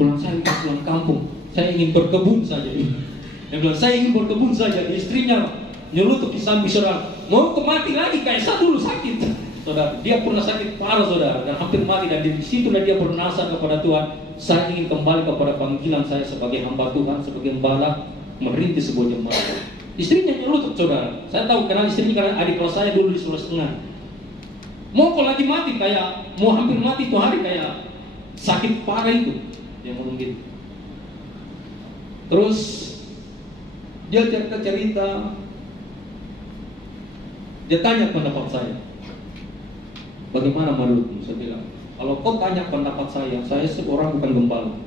pulang kampung. Saya ingin berkebun saja. Dia bilang saya ingin berkebun saja. Istrinya nyelutuk di samping saudara. Mau mati lagi kayak saya dulu sakit. Saudara, dia pernah sakit parah saudara dan hampir mati, dan di situlah dia bernasar kepada Tuhan. Saya ingin kembali kepada panggilan saya sebagai hamba Tuhan, sebagai gembala, merintis sebuah jemaat. Istrinya nyelutuk saudara. Saya tahu kenal istrinya karena adik kelas saya dulu di Sulawesi Tengah. Mau kok lagi mati kayak mau hampir mati tuh hari kayak sakit parah itu. Dia ngomong gitu. Terus dia cerita. Dia tanya pendapat saya. Bagaimana menurutmu? Saya bilang, kalau kau tanya pendapat saya seorang bukan gembala.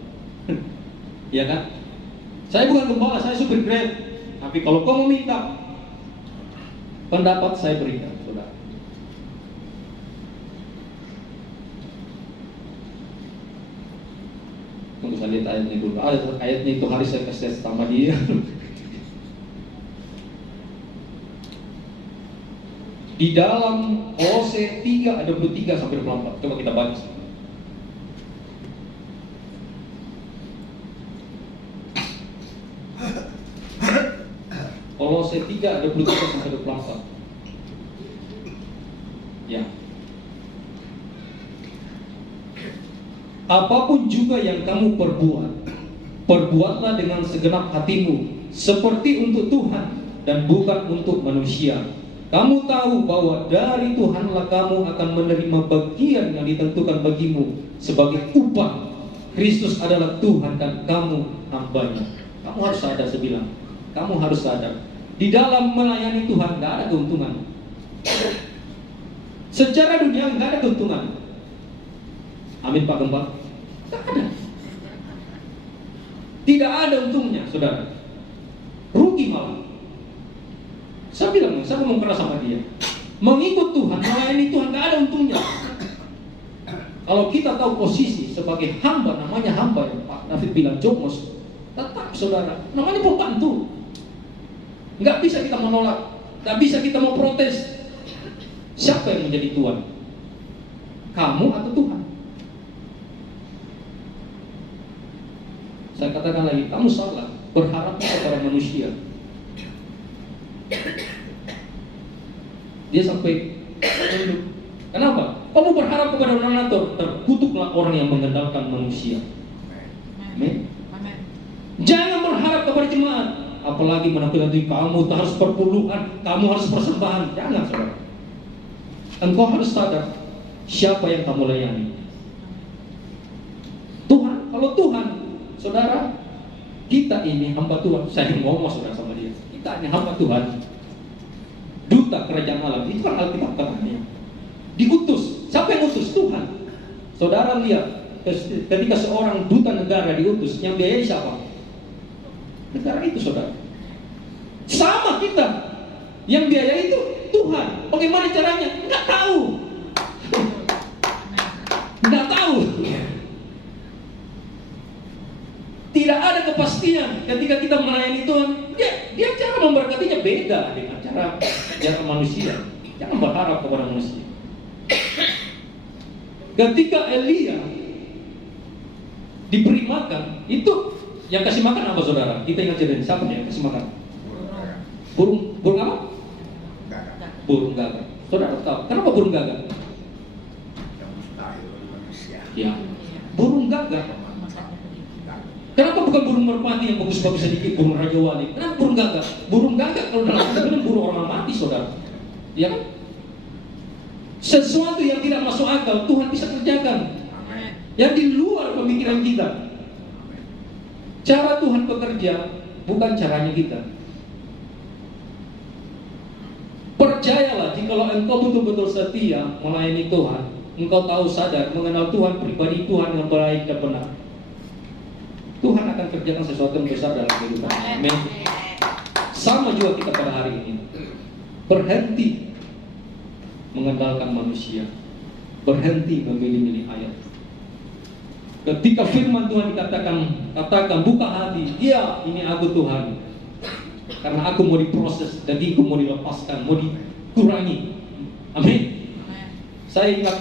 Iya kan? Saya bukan gembala, saya supir Grab. Tapi kalau kau meminta pendapat, saya berikan, saudara. Tunggu saya lihat ayatnya dulu. Ayatnya itu hari saya kasih sama dia. Di dalam Kolose 3 ada 23 sampai 24. Coba kita baca. Kolose 3 ada 23 sampai 24. Ya. Apapun juga yang kamu perbuatlah dengan segenap hatimu, seperti untuk Tuhan dan bukan untuk manusia. Kamu tahu bahwa dari Tuhanlah kamu akan menerima bagian yang ditentukan bagimu sebagai upah. Kristus adalah Tuhan dan kamu hambanya. Kamu harus sadar, saya bilang. Kamu harus sadar. Di dalam melayani Tuhan tidak ada keuntungan. Secara dunia tidak ada keuntungan. Amin Pak Gembala. Tidak ada. Tidak ada untungnya, saudara. Rugi malah. Saya bilang, saya ngomong keras sama dia. Mengikut Tuhan, melayani Tuhan, gak ada untungnya. Kalau kita tahu posisi sebagai hamba, namanya hamba yang Pak David bilang jomos, tetap saudara, namanya pembantu. Gak bisa kita menolak, gak bisa kita mau protes. Siapa yang menjadi Tuhan? Kamu atau Tuhan? Saya katakan lagi, kamu salah berharapnya kepada manusia. Dia sampai, kenapa? Kamu berharap kepada donatur, terkutuklah orang yang mengandalkan manusia. Amin. Jangan berharap kepada jemaat, apalagi menampilkan diri kamu harus perpuluhan, kamu harus persembahan. Jangan, saudara. Engkau harus sadar siapa yang kamu layani. Tuhan. Kalau Tuhan, saudara, kita ini hamba Tuhan. Saya ngomong saudara sama dia. Kita ini hamba Tuhan, duta kerajaan Allah. Itu kan Alkitab katanya. Diutus. Siapa yang utus? Tuhan. Saudara lihat, ketika seorang duta negara diutus, yang biayai siapa? Negara itu, saudara. Sama kita, yang biayai itu Tuhan. Bagaimana caranya? Nggak tahu. Nggak tahu. Tidak ada kepastian ketika kita melayani Tuhan. Dia cara memberkatinya beda dengan cara manusia. Jangan berharap kepada manusia. Ketika Elia diberi makan, itu yang kasih makan apa saudara? Kita ingat cerita siapa yang kasih makan? Burung apa? Burung gagak. Saudara tahu kenapa burung gagak? Ya, burung gagak. Kenapa bukan burung merpati yang bagus-bagus sedikit, burung Raja Wali? Kenapa burung gagak? Burung gagak kalau dalam Al-Quran burung orang mati, saudara. Ya kan? Sesuatu yang tidak masuk akal Tuhan bisa kerjakan. Yang di luar pemikiran kita. Cara Tuhan bekerja bukan caranya kita. Percayalah, jikalau engkau betul-betul setia melayani Tuhan, engkau tahu sadar mengenal Tuhan, pribadi Tuhan yang baik dan benar, Tuhan akan kerjakan sesuatu yang besar dalam kehidupan. Amin. Sama juga kita pada hari ini. Berhenti mengandalkan manusia. Berhenti memilih-milih ayat. Ketika firman Tuhan katakan buka hati, ya ini aku Tuhan. Karena aku mau diproses, dagingku mau dilepaskan, mau dikurangi. Amin. Saya ingat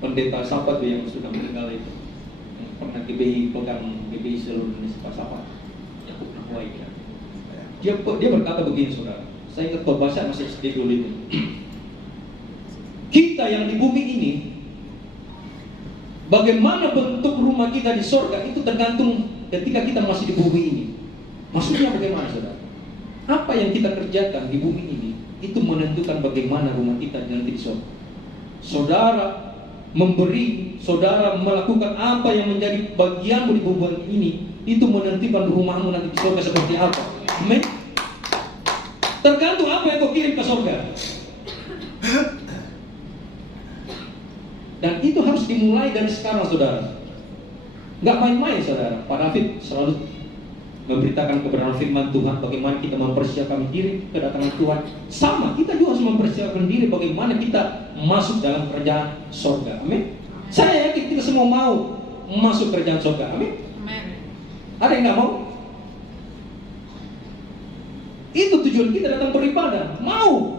pendeta siapa tuh yang sudah meninggal itu, yang pernah GBI pegang GBI seluruh Indonesia, siapa? Yakub Rahway. Dia berkata begini, saudara. Saya ingat pembahasan masih SD dulu itu. Kita yang di bumi ini, bagaimana bentuk rumah kita di sorga itu tergantung ketika kita masih di bumi ini. Maksudnya bagaimana, saudara? Apa yang kita kerjakan di bumi ini itu menentukan bagaimana rumah kita nanti di sorga. Saudara memberi, saudara melakukan apa yang menjadi bagianmu di bumi ini, itu menentukan rumahmu nanti di sorga seperti apa. Amin. Tergantung apa yang kau kirim ke sorga. Dan itu harus dimulai dari sekarang, saudara. Nggak main-main, saudara. Pak David selalu memberitakan kebenaran firman Tuhan, bagaimana kita mempersiapkan diri kedatangan Tuhan. Sama, kita juga harus mempersiapkan diri bagaimana kita masuk dalam kerajaan sorga. Amin. Saya yakin kita semua mau masuk kerajaan sorga. Amin. Ada yang nggak mau? Itu tujuan kita datang beribadah. Mau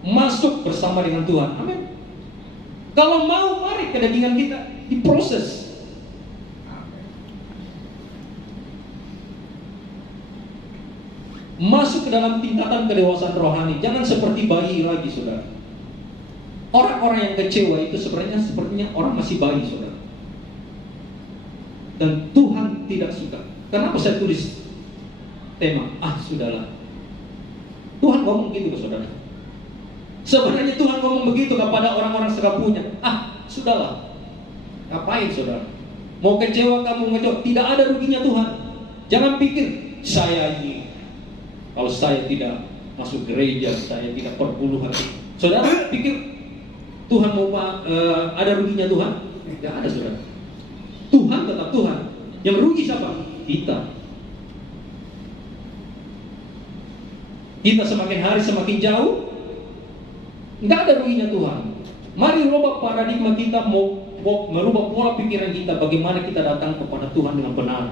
masuk bersama dengan Tuhan. Amin. Kalau mau, mari kedagingan kita diproses. Masuk ke dalam tingkatan kedewasaan rohani. Jangan seperti bayi lagi, saudara. Orang-orang yang kecewa itu sepertinya orang masih bayi, saudara. Dan Tuhan tidak suka. Kenapa saya tulis tema? Sudahlah. Tuhan ngomong gitu, saudara. Sebenarnya Tuhan ngomong begitu kepada orang-orang sekapunya. Sudahlah. Ngapain, saudara? Mau kecewa kamu ngejok, tidak ada ruginya Tuhan. Jangan pikir saya ini, kalau saya tidak masuk gereja, saya tidak perpuluhan. Saudara pikir Tuhan mau ada ruginya Tuhan? Tidak ada, saudara. Tuhan tetap Tuhan. Yang rugi siapa? Kita. Kita semakin hari semakin jauh, nggak ada ruginya Tuhan. Mari rubah paradigma kita, mau merubah pola pikiran kita, bagaimana kita datang kepada Tuhan dengan benar.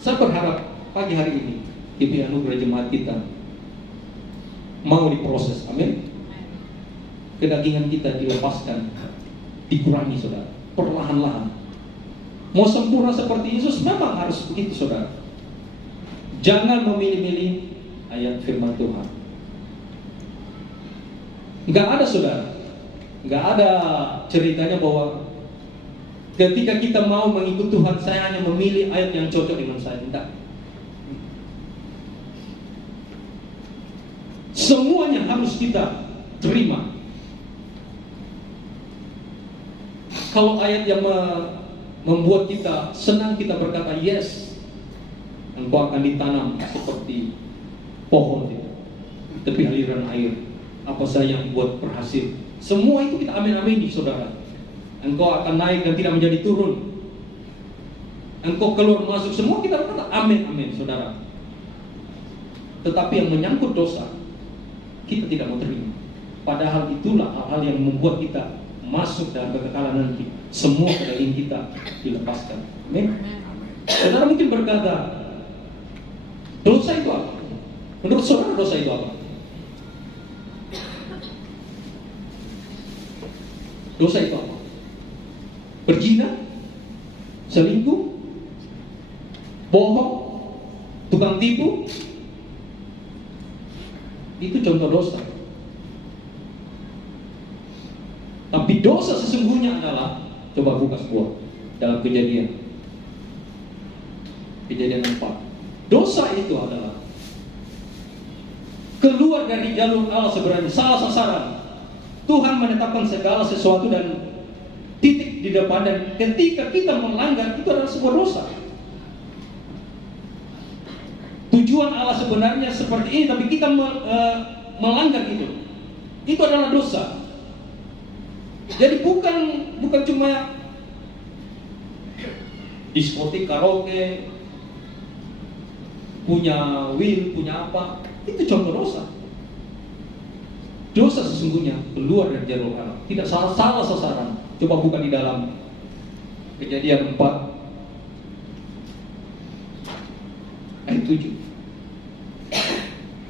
Saya berharap pagi hari ini di anugerah jemaat kita mau diproses, amin. Kedagingan kita dilepaskan, dikurangi, saudara, perlahan-lahan. Mau sempurna seperti Yesus memang harus begitu, saudara. Jangan memilih-milih ayat firman Tuhan. Nggak ada, saudara. Nggak ada ceritanya bahwa ketika kita mau mengikut Tuhan, saya hanya memilih ayat yang cocok dengan saya. Tidak. Semuanya harus kita terima. Kalau ayat yang membuat kita senang, kita berkata yes, engkau akan ditanam seperti pohon itu, tepi aliran air. Apa saja yang buat berhasil, semua itu kita amin-amini, saudara. Engkau akan naik dan tidak menjadi turun. Engkau keluar masuk, semua kita berkata amin-amin, saudara. Tetapi yang menyangkut dosa, kita tidak mau terima. Padahal itulah hal-hal yang membuat kita masuk dalam kekekalan nanti. Semua kedagingan kita dilepaskan. Amin. Saudara mungkin berkata, dosa itu apa? Menurut saudara dosa itu apa? Dosa itu apa? Berzina, selingkuh, bohong, tukang tipu. Itu contoh dosa. Tapi dosa sesungguhnya adalah, coba buka sebuah dalam Kejadian 4. Dosa itu adalah keluar dari jalur Allah sebenarnya, salah sasaran. Tuhan menetapkan segala sesuatu dan titik di depan, dan ketika kita melanggar, itu adalah sebuah dosa. Tujuan Allah sebenarnya seperti ini, tapi kita melanggar itu adalah dosa. Jadi bukan cuma diskotik, karaoke, punya will, punya apa, itu contoh dosa. Dosa sesungguhnya keluar dari jalur Allah, tidak salah sasaran. Coba buka di dalam Kejadian 4 ayat 7.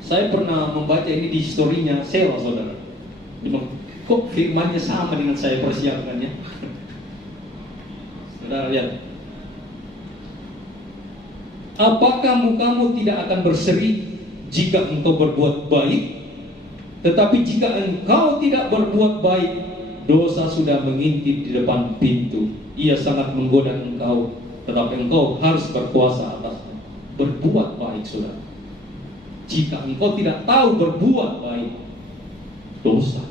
Saya pernah membaca ini di historinya Sela, saudara. Kok firmannya sama dengan saya persiapkannya? Saudara lihat. Apakah mukamu tidak akan berseri jika engkau berbuat baik? Tetapi jika engkau tidak berbuat baik, dosa sudah mengintip di depan pintu. Ia sangat menggoda engkau, tetapi engkau harus berkuasa atasnya. Berbuat baik, saudara. Jika engkau tidak tahu berbuat baik, dosa.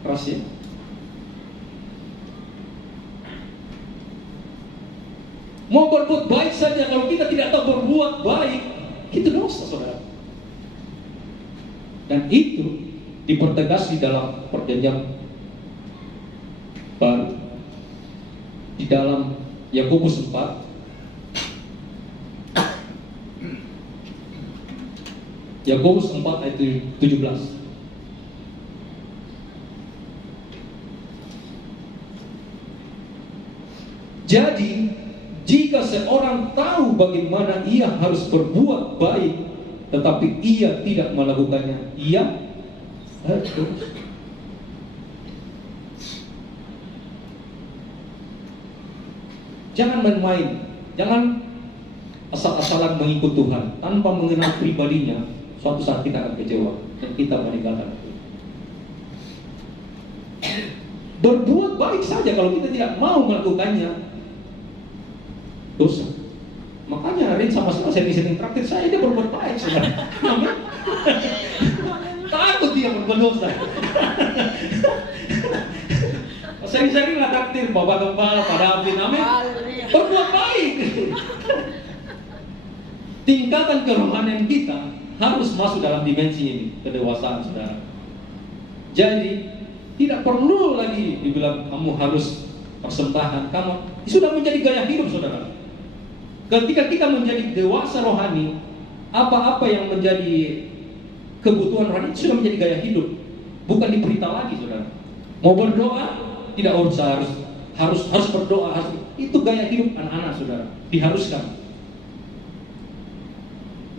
Keras ya? Mau berbuat baik saja, kalau kita tidak tahu berbuat baik, itu dosa, saudara. Dan itu dipertegas di dalam perjanjian baru, di dalam Yakobus 4 Yakobus 4 ayat 17. Jadi jika seorang tahu bagaimana ia harus berbuat baik, tetapi ia tidak melakukannya, ia berdosa. Jangan main-main, jangan asal-asalan mengikut Tuhan tanpa mengenal pribadinya. Suatu saat kita akan kecewa dan kita meninggalkan itu. Berbuat baik saja kalau kita tidak mau melakukannya, dosa. Makanya Rin sama sering traktir saya, dia berbuat baik, saudara. Takut dia berbuat dosa. Sering-sering lah traktir Bapak Gembala, Pak David, amin. Berbuat baik. Tingkatan kerohanian kita harus masuk dalam dimensi ini, kedewasaan, saudara. Jadi tidak perlu lagi dibilang kamu harus persembahan, kamu sudah menjadi gaya hidup, saudara. Ketika kita menjadi dewasa rohani, apa-apa yang menjadi kebutuhan rohani sudah menjadi gaya hidup, bukan diperintah lagi, saudara. Mau berdoa, tidak harus berdoa, itu gaya hidup anak-anak, saudara, diharuskan.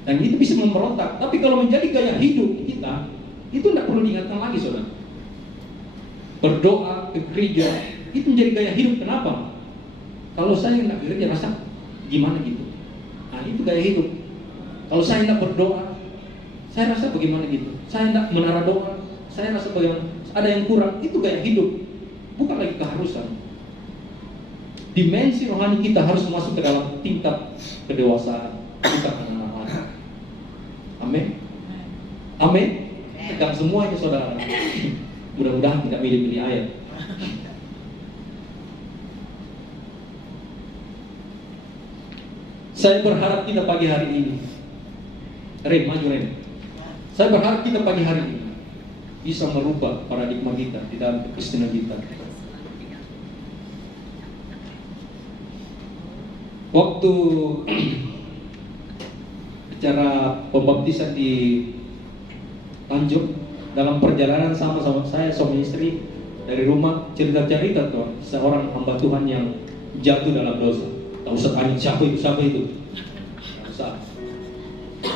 Dan itu bisa memberontak. Tapi kalau menjadi gaya hidup kita, itu tidak perlu diingatkan lagi, saudara. Berdoa ke gereja itu menjadi gaya hidup. Kenapa? Kalau saya tidak ke gereja rasa gimana gitu. Nah, itu gaya hidup. Kalau saya tidak berdoa, saya rasa bagaimana gitu. Saya tidak menara doa, saya rasa bagaimana, ada yang kurang. Itu gaya hidup, bukan lagi keharusan. Dimensi rohani kita harus masuk ke dalam tingkat kedewasaan kita anak-anak. Amin. Amin. Tegang semuanya, saudara. Mudah-mudahan tidak milih-milih ayat. Saya berharap kita pagi hari ini, Ren, maju Ren. Saya berharap kita pagi hari ini bisa merubah paradigma kita di dalam kekristenan kita. Waktu acara pembaptisan di Tanjung, dalam perjalanan sama saya suami istri dari rumah cerita-cerita tuh seorang hamba Tuhan yang jatuh dalam dosa. Tak usah tanya siapa itu. Tak usah.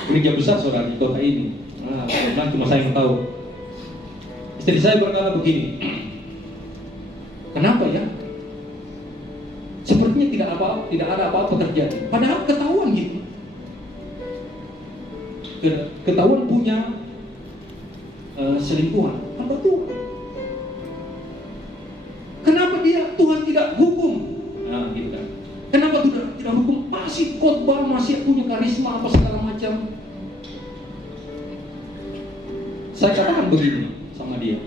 Gereja besar, saudara, di kota ini. Nah, cuma saya yang tahu. Istri saya berkata begini, kenapa ya? Sepertinya tidak ada apa-apa terjadi. Padahal ketahuan gitu. Ketahuan punya selingkuhan, hamba Tuhan. Kenapa Tuhan tidak hukum? Nah, gitu kan. Kenapa tidak hukum? Masih khotbah, masih punya karisma apa segala macam. Saya katakan begini sama dia.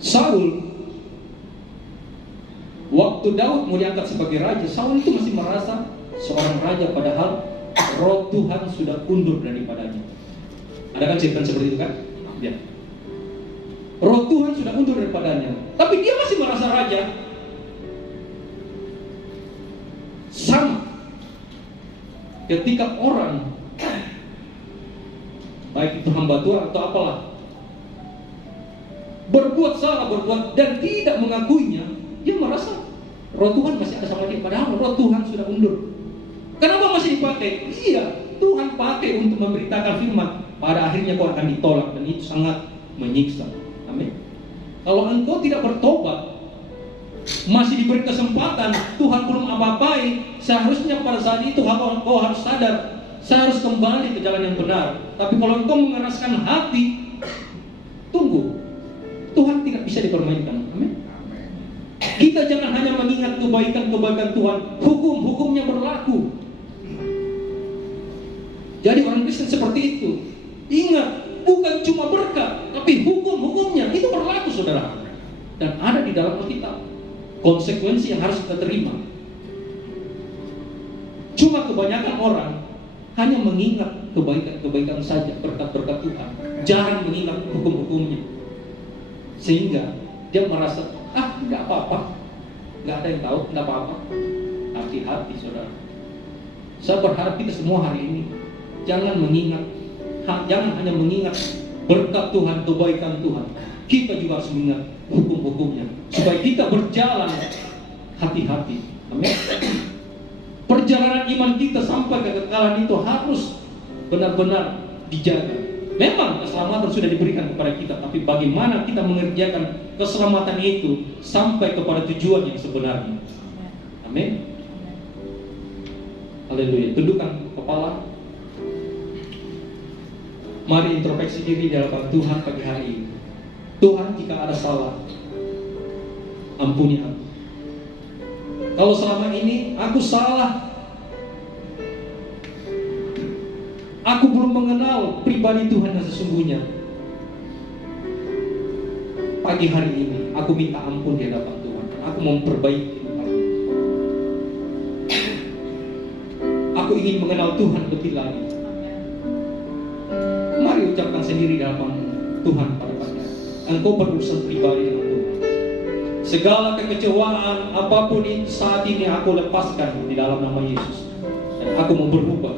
Saul, waktu Daud mau diangkat sebagai raja, Saul itu masih merasa seorang raja, padahal roh Tuhan sudah undur daripadanya. Ada kan cerita seperti itu kan? Ya. Roh Tuhan sudah undur daripadanya, tapi dia masih merasa raja. ketika orang, baik itu hamba Tuhan atau apalah, berbuat salah, dan tidak mengakuinya, dia merasa roh Tuhan masih ada sama dia, padahal roh Tuhan sudah mundur. Kenapa masih dipakai? Iya, Tuhan pakai untuk memberitakan firman. Pada akhirnya kau akan ditolak, dan itu sangat menyiksa. Amin. Kalau engkau tidak bertobat, masih diberi kesempatan, Tuhan belum apa-apai, seharusnya pada saat itu kau harus sadar, saya harus kembali ke jalan yang benar. Tapi kalau engkau mengeraskan hati, tunggu, Tuhan tidak bisa dipermainkan. Amin. Kita jangan hanya mengingat kebaikan-kebaikan Tuhan, hukum-hukumnya berlaku. Jadi orang Kristen seperti itu. Ingat, bukan cuma berkat, tapi hukum-hukumnya itu berlaku, saudara. Dan ada di dalam Alkitab. Konsekuensi yang harus kita terima. Cuma kebanyakan orang hanya mengingat kebaikan-kebaikan saja, berkat-berkat Tuhan, jarang mengingat hukum-hukumnya. Sehingga dia merasa, nggak apa-apa, nggak ada yang tahu, nggak apa-apa. Hati-hati, saudara. Saya berharap kita semua hari ini jangan hanya mengingat berkat Tuhan, kebaikan Tuhan. Kita juga harus mengingat hukum-hukumnya, supaya kita berjalan hati-hati. Amin. Perjalanan iman kita sampai kekekalan itu harus benar-benar dijaga. Memang keselamatan sudah diberikan kepada kita, tapi bagaimana kita mengerjakan keselamatan itu sampai kepada tujuan yang sebenarnya. Amin. Haleluya. Tundukkan kepala. Mari introspeksi diri di hadapan Tuhan pagi hari ini. Tuhan, jika ada salah, ampuni aku. Kalau selama ini aku salah, aku belum mengenal pribadi Tuhan yang sesungguhnya. Pagi hari ini aku minta ampun di hadapan Tuhan. Aku mau memperbaiki hidup aku. Aku ingin mengenal Tuhan lebih lagi. Mari ucapkan sendiri di hadapan Tuhan pada pagi hari. Engkau berurusan pribadi dengan Tuhan. Segala kekecewaan apapun itu saat ini aku lepaskan di dalam nama Yesus. Dan aku mau berubah.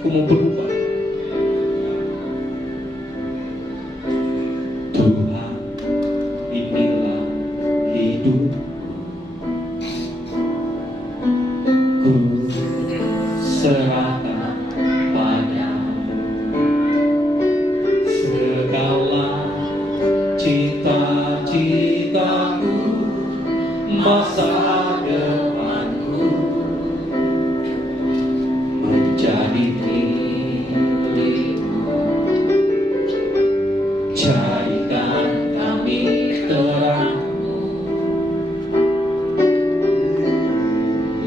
Aku mau berubah. Tuhan, inilah hidup. Ku serahkan padamu segala cita-citaku, masa depanku menjadi milikmu. Jadikan kami terang-Mu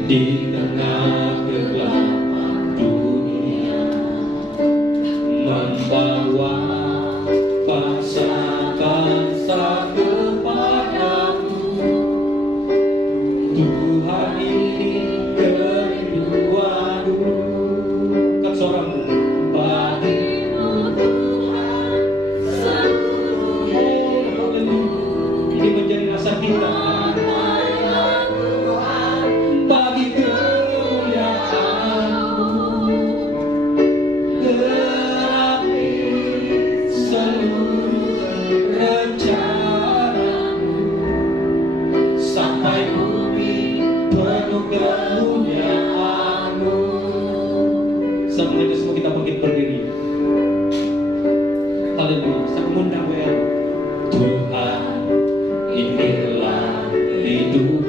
di tengah kegelapan dunia, membawa bangsa-bangsa kepadamu. Tuhan, ini kerinduanku. Angkat suaramu. Bagimu Tuhan seluruh hidup. Ini menjadi rasa kita. Bagi kemuliaan-Mu, genapi seluruh rencana-Mu, sampai bumi penuh kemuliaan-Mu. Sebelum itu semua kita bangkit berdiri. Haleluya. Saya mengundang ya. Tuhan, inilah hidup.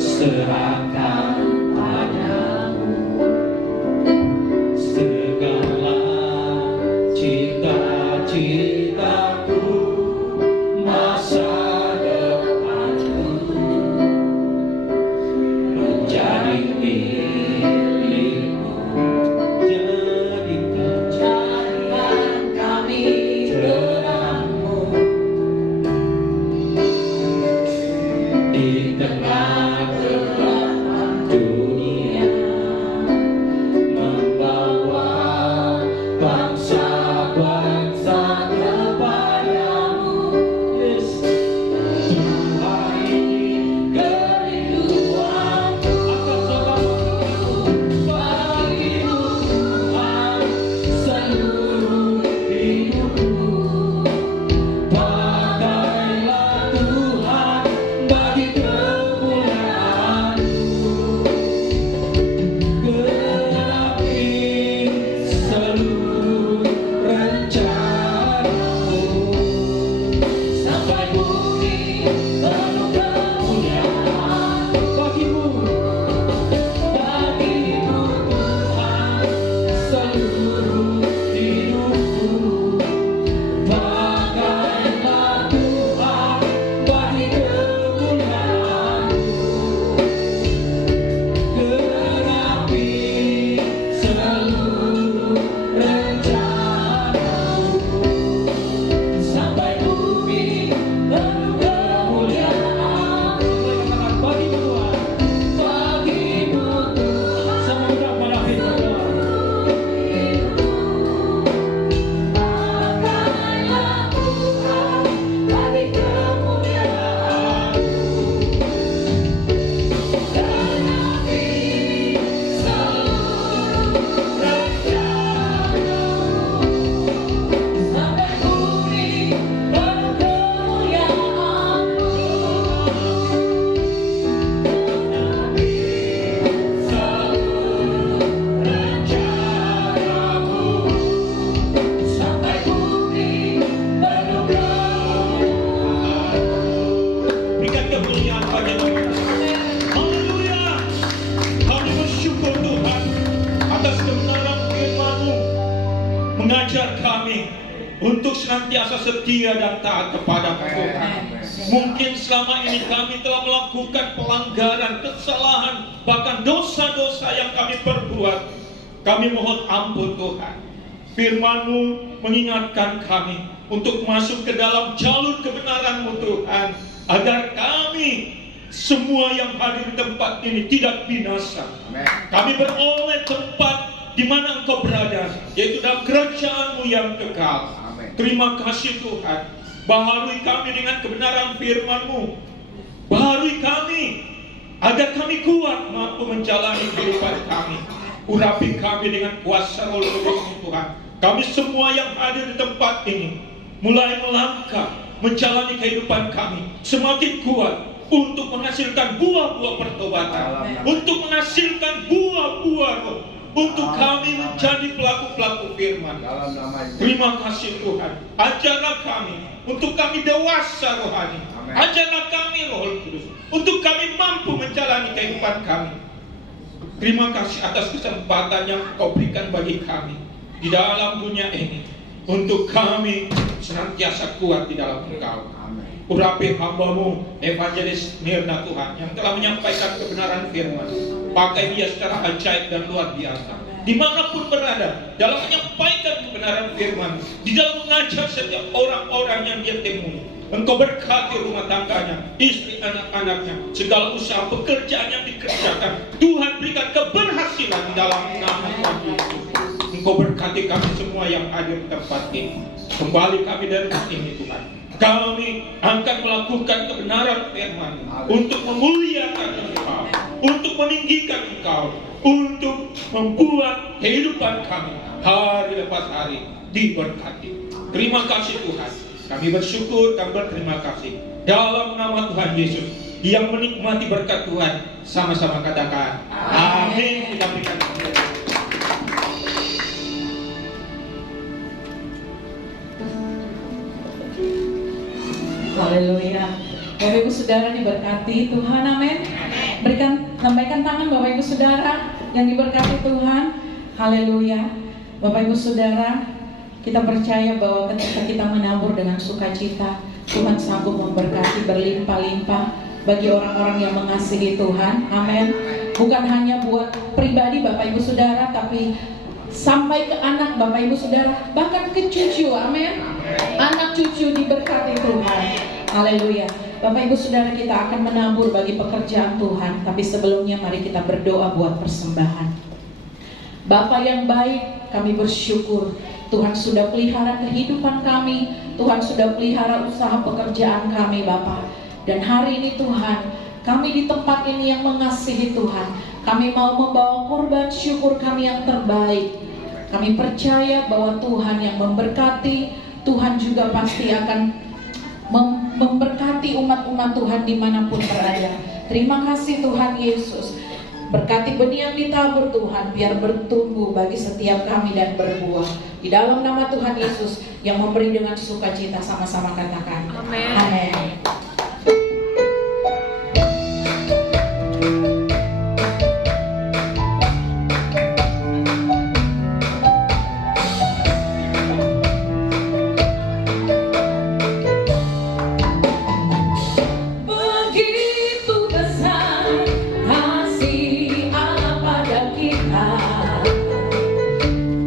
Serahkan padamu segala cita-citaku, masa depanku menjadi milikmu. Jadikan kami terang-Mu di tengah kegelapan dunia, membawa bangsa-bangsa kepadamu. Yes. Tuhan, ini kemuliaan bagi Tuhan. Haleluya. Kami bersyukur Tuhan atas kebenaran firman-Mu mengajar kami untuk senantiasa setia dan taat kepada Tuhan. Mungkin selama ini kami telah melakukan pelanggaran, kesalahan, bahkan dosa-dosa yang kami perbuat. Kami mohon ampun Tuhan. Firman-Mu mengingatkan kami untuk masuk ke dalam jalur kebenaran-Mu Tuhan, agar kami semua yang hadir di tempat ini tidak binasa. Kami beroleh tempat di mana Engkau berada, yaitu dalam kerajaan-Mu yang kekal. Terima kasih Tuhan. Baharui kami dengan kebenaran firman-Mu. Baharui kami agar kami kuat mampu menjalani kehidupan kami. Urapi kami dengan kuasa Roh Kudus Tuhan. Kami semua yang hadir di tempat ini mulai melangkah menjalani kehidupan kami semakin kuat untuk menghasilkan buah-buah pertobatan, untuk menghasilkan buah-buah Roh, untuk kami menjadi pelaku-pelaku firman. Terima kasih Tuhan. Ajarlah kami untuk kami dewasa rohani. Ajarlah kami Roh Kudus untuk kami mampu menjalani kehidupan kami. Terima kasih atas kesempatan yang Kau berikan bagi kami di dalam dunia ini, untuk kami senantiasa kuat di dalam Engkau. Urapi hamba-Mu Evangelis Mirna Tuhan, yang telah menyampaikan kebenaran firman. Pakai dia secara ajaib dan luar biasa, dimanapun berada, dalam menyampaikan kebenaran firman, di dalam mengajar setiap orang-orang yang dia temui. Engkau berkati rumah tangganya, istri anak-anaknya, segala usaha pekerjaan yang dikerjakan. Tuhan berikan keberhasilan di dalam nama Tuhan Yesus. Engkau berkati kami semua yang hadir di tempat ini. Kembali kami dari ini Tuhan, kami akan melakukan kebenaran firman untuk memuliakan Engkau, untuk meninggikan Engkau, untuk membuat kehidupan kami hari lepas hari diberkati. Terima kasih Tuhan. Kami bersyukur dan berterima kasih dalam nama Tuhan Yesus. Yang menikmati berkat Tuhan sama-sama katakan amin. Kita berikan Haleluya. Bapak Ibu Saudara diberkati Tuhan, amin. Lambaikan tangan Bapak Ibu Saudara yang diberkati Tuhan. Haleluya. Bapak Ibu Saudara, kita percaya bahwa ketika kita menabur dengan sukacita, Tuhan sanggup memberkati berlimpah-limpah bagi orang-orang yang mengasihi Tuhan, amin. Bukan hanya buat pribadi Bapak Ibu Saudara, tapi sampai ke anak Bapak Ibu Saudara, bahkan ke cucu, amin. Anak cucu diberkati Tuhan. Haleluya. Bapak Ibu Saudara, kita akan menabur bagi pekerjaan Tuhan, tapi sebelumnya mari kita berdoa buat persembahan. Bapa yang baik, kami bersyukur Tuhan sudah pelihara kehidupan kami, Tuhan sudah pelihara usaha pekerjaan kami Bapa. Dan hari ini Tuhan, kami di tempat ini yang mengasihi Tuhan, kami mau membawa korban syukur kami yang terbaik. Kami percaya bahwa Tuhan yang memberkati, Tuhan juga pasti akan memberkati umat-umat Tuhan dimanapun berada. Terima kasih Tuhan Yesus. Berkati benih yang ditabur Tuhan, biar bertumbuh bagi setiap kami dan berbuah. Di dalam nama Tuhan Yesus yang memberi dengan sukacita, sama-sama katakan amin. Amin.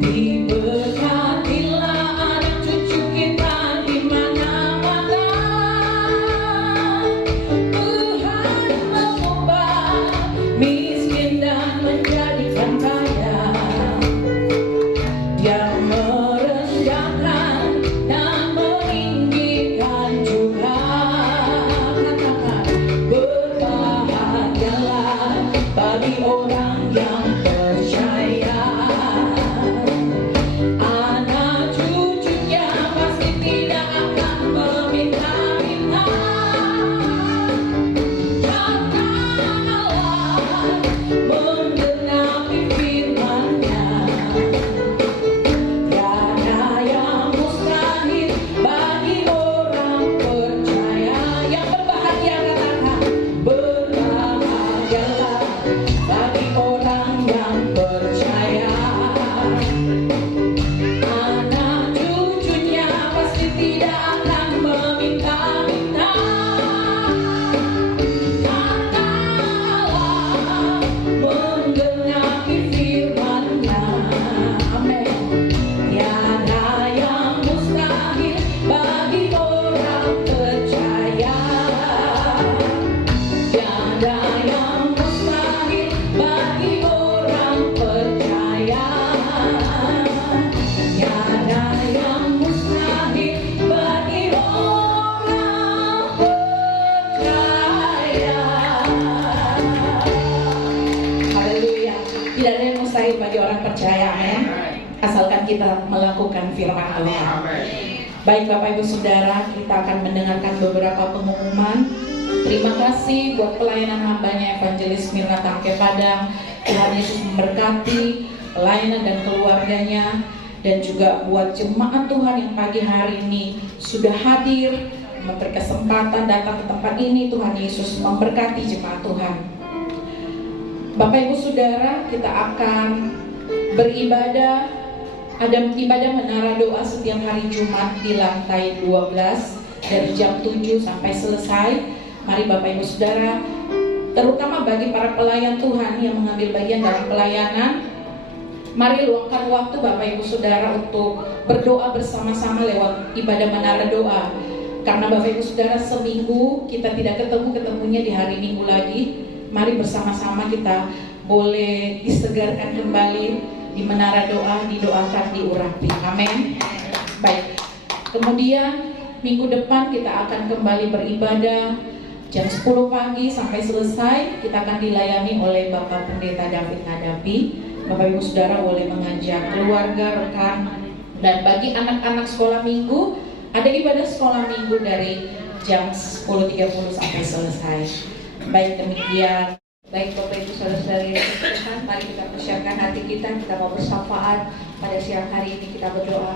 Diberkatilah anak cucu kita di mana-mana. asalkan kita melakukan firman Tuhan. Baik Bapak Ibu Saudara, kita akan mendengarkan beberapa pengumuman. Terima kasih buat pelayanan hambanya Evangelis Mirna Tangke Padang. Tuhan Yesus memberkati pelayanan dan keluarganya, dan juga buat jemaat Tuhan yang pagi hari ini sudah hadir, memberi kesempatan datang ke tempat ini. Tuhan Yesus memberkati jemaat Tuhan. Bapak Ibu Saudara, kita akan beribadah. Ada ibadah menara doa setiap hari Jumat di lantai 12 dari jam 7 sampai selesai. Mari Bapak Ibu Saudara, terutama bagi para pelayan Tuhan yang mengambil bagian dalam pelayanan, mari luangkan waktu Bapak Ibu Saudara untuk berdoa bersama-sama lewat ibadah menara doa. Karena Bapak Ibu Saudara, seminggu kita tidak ketemunya di hari Minggu lagi. Mari bersama-sama kita boleh disegarkan kembali di menara doa, didoakan, diurapi. Amin. Baik. Kemudian minggu depan kita akan kembali beribadah jam 10 pagi sampai selesai. Kita akan dilayani oleh Bapak Pendeta David Nadapi. Bapak Ibu Saudara boleh mengajak keluarga, rekan, dan bagi anak-anak sekolah minggu, ada ibadah sekolah minggu dari jam 10.30 sampai selesai. Baik, demikian. Baik Bapak Ibu Saudara-saudari Tuhan, mari kita persiapkan hati kita mau bersyafaat pada siang hari ini. Kita berdoa.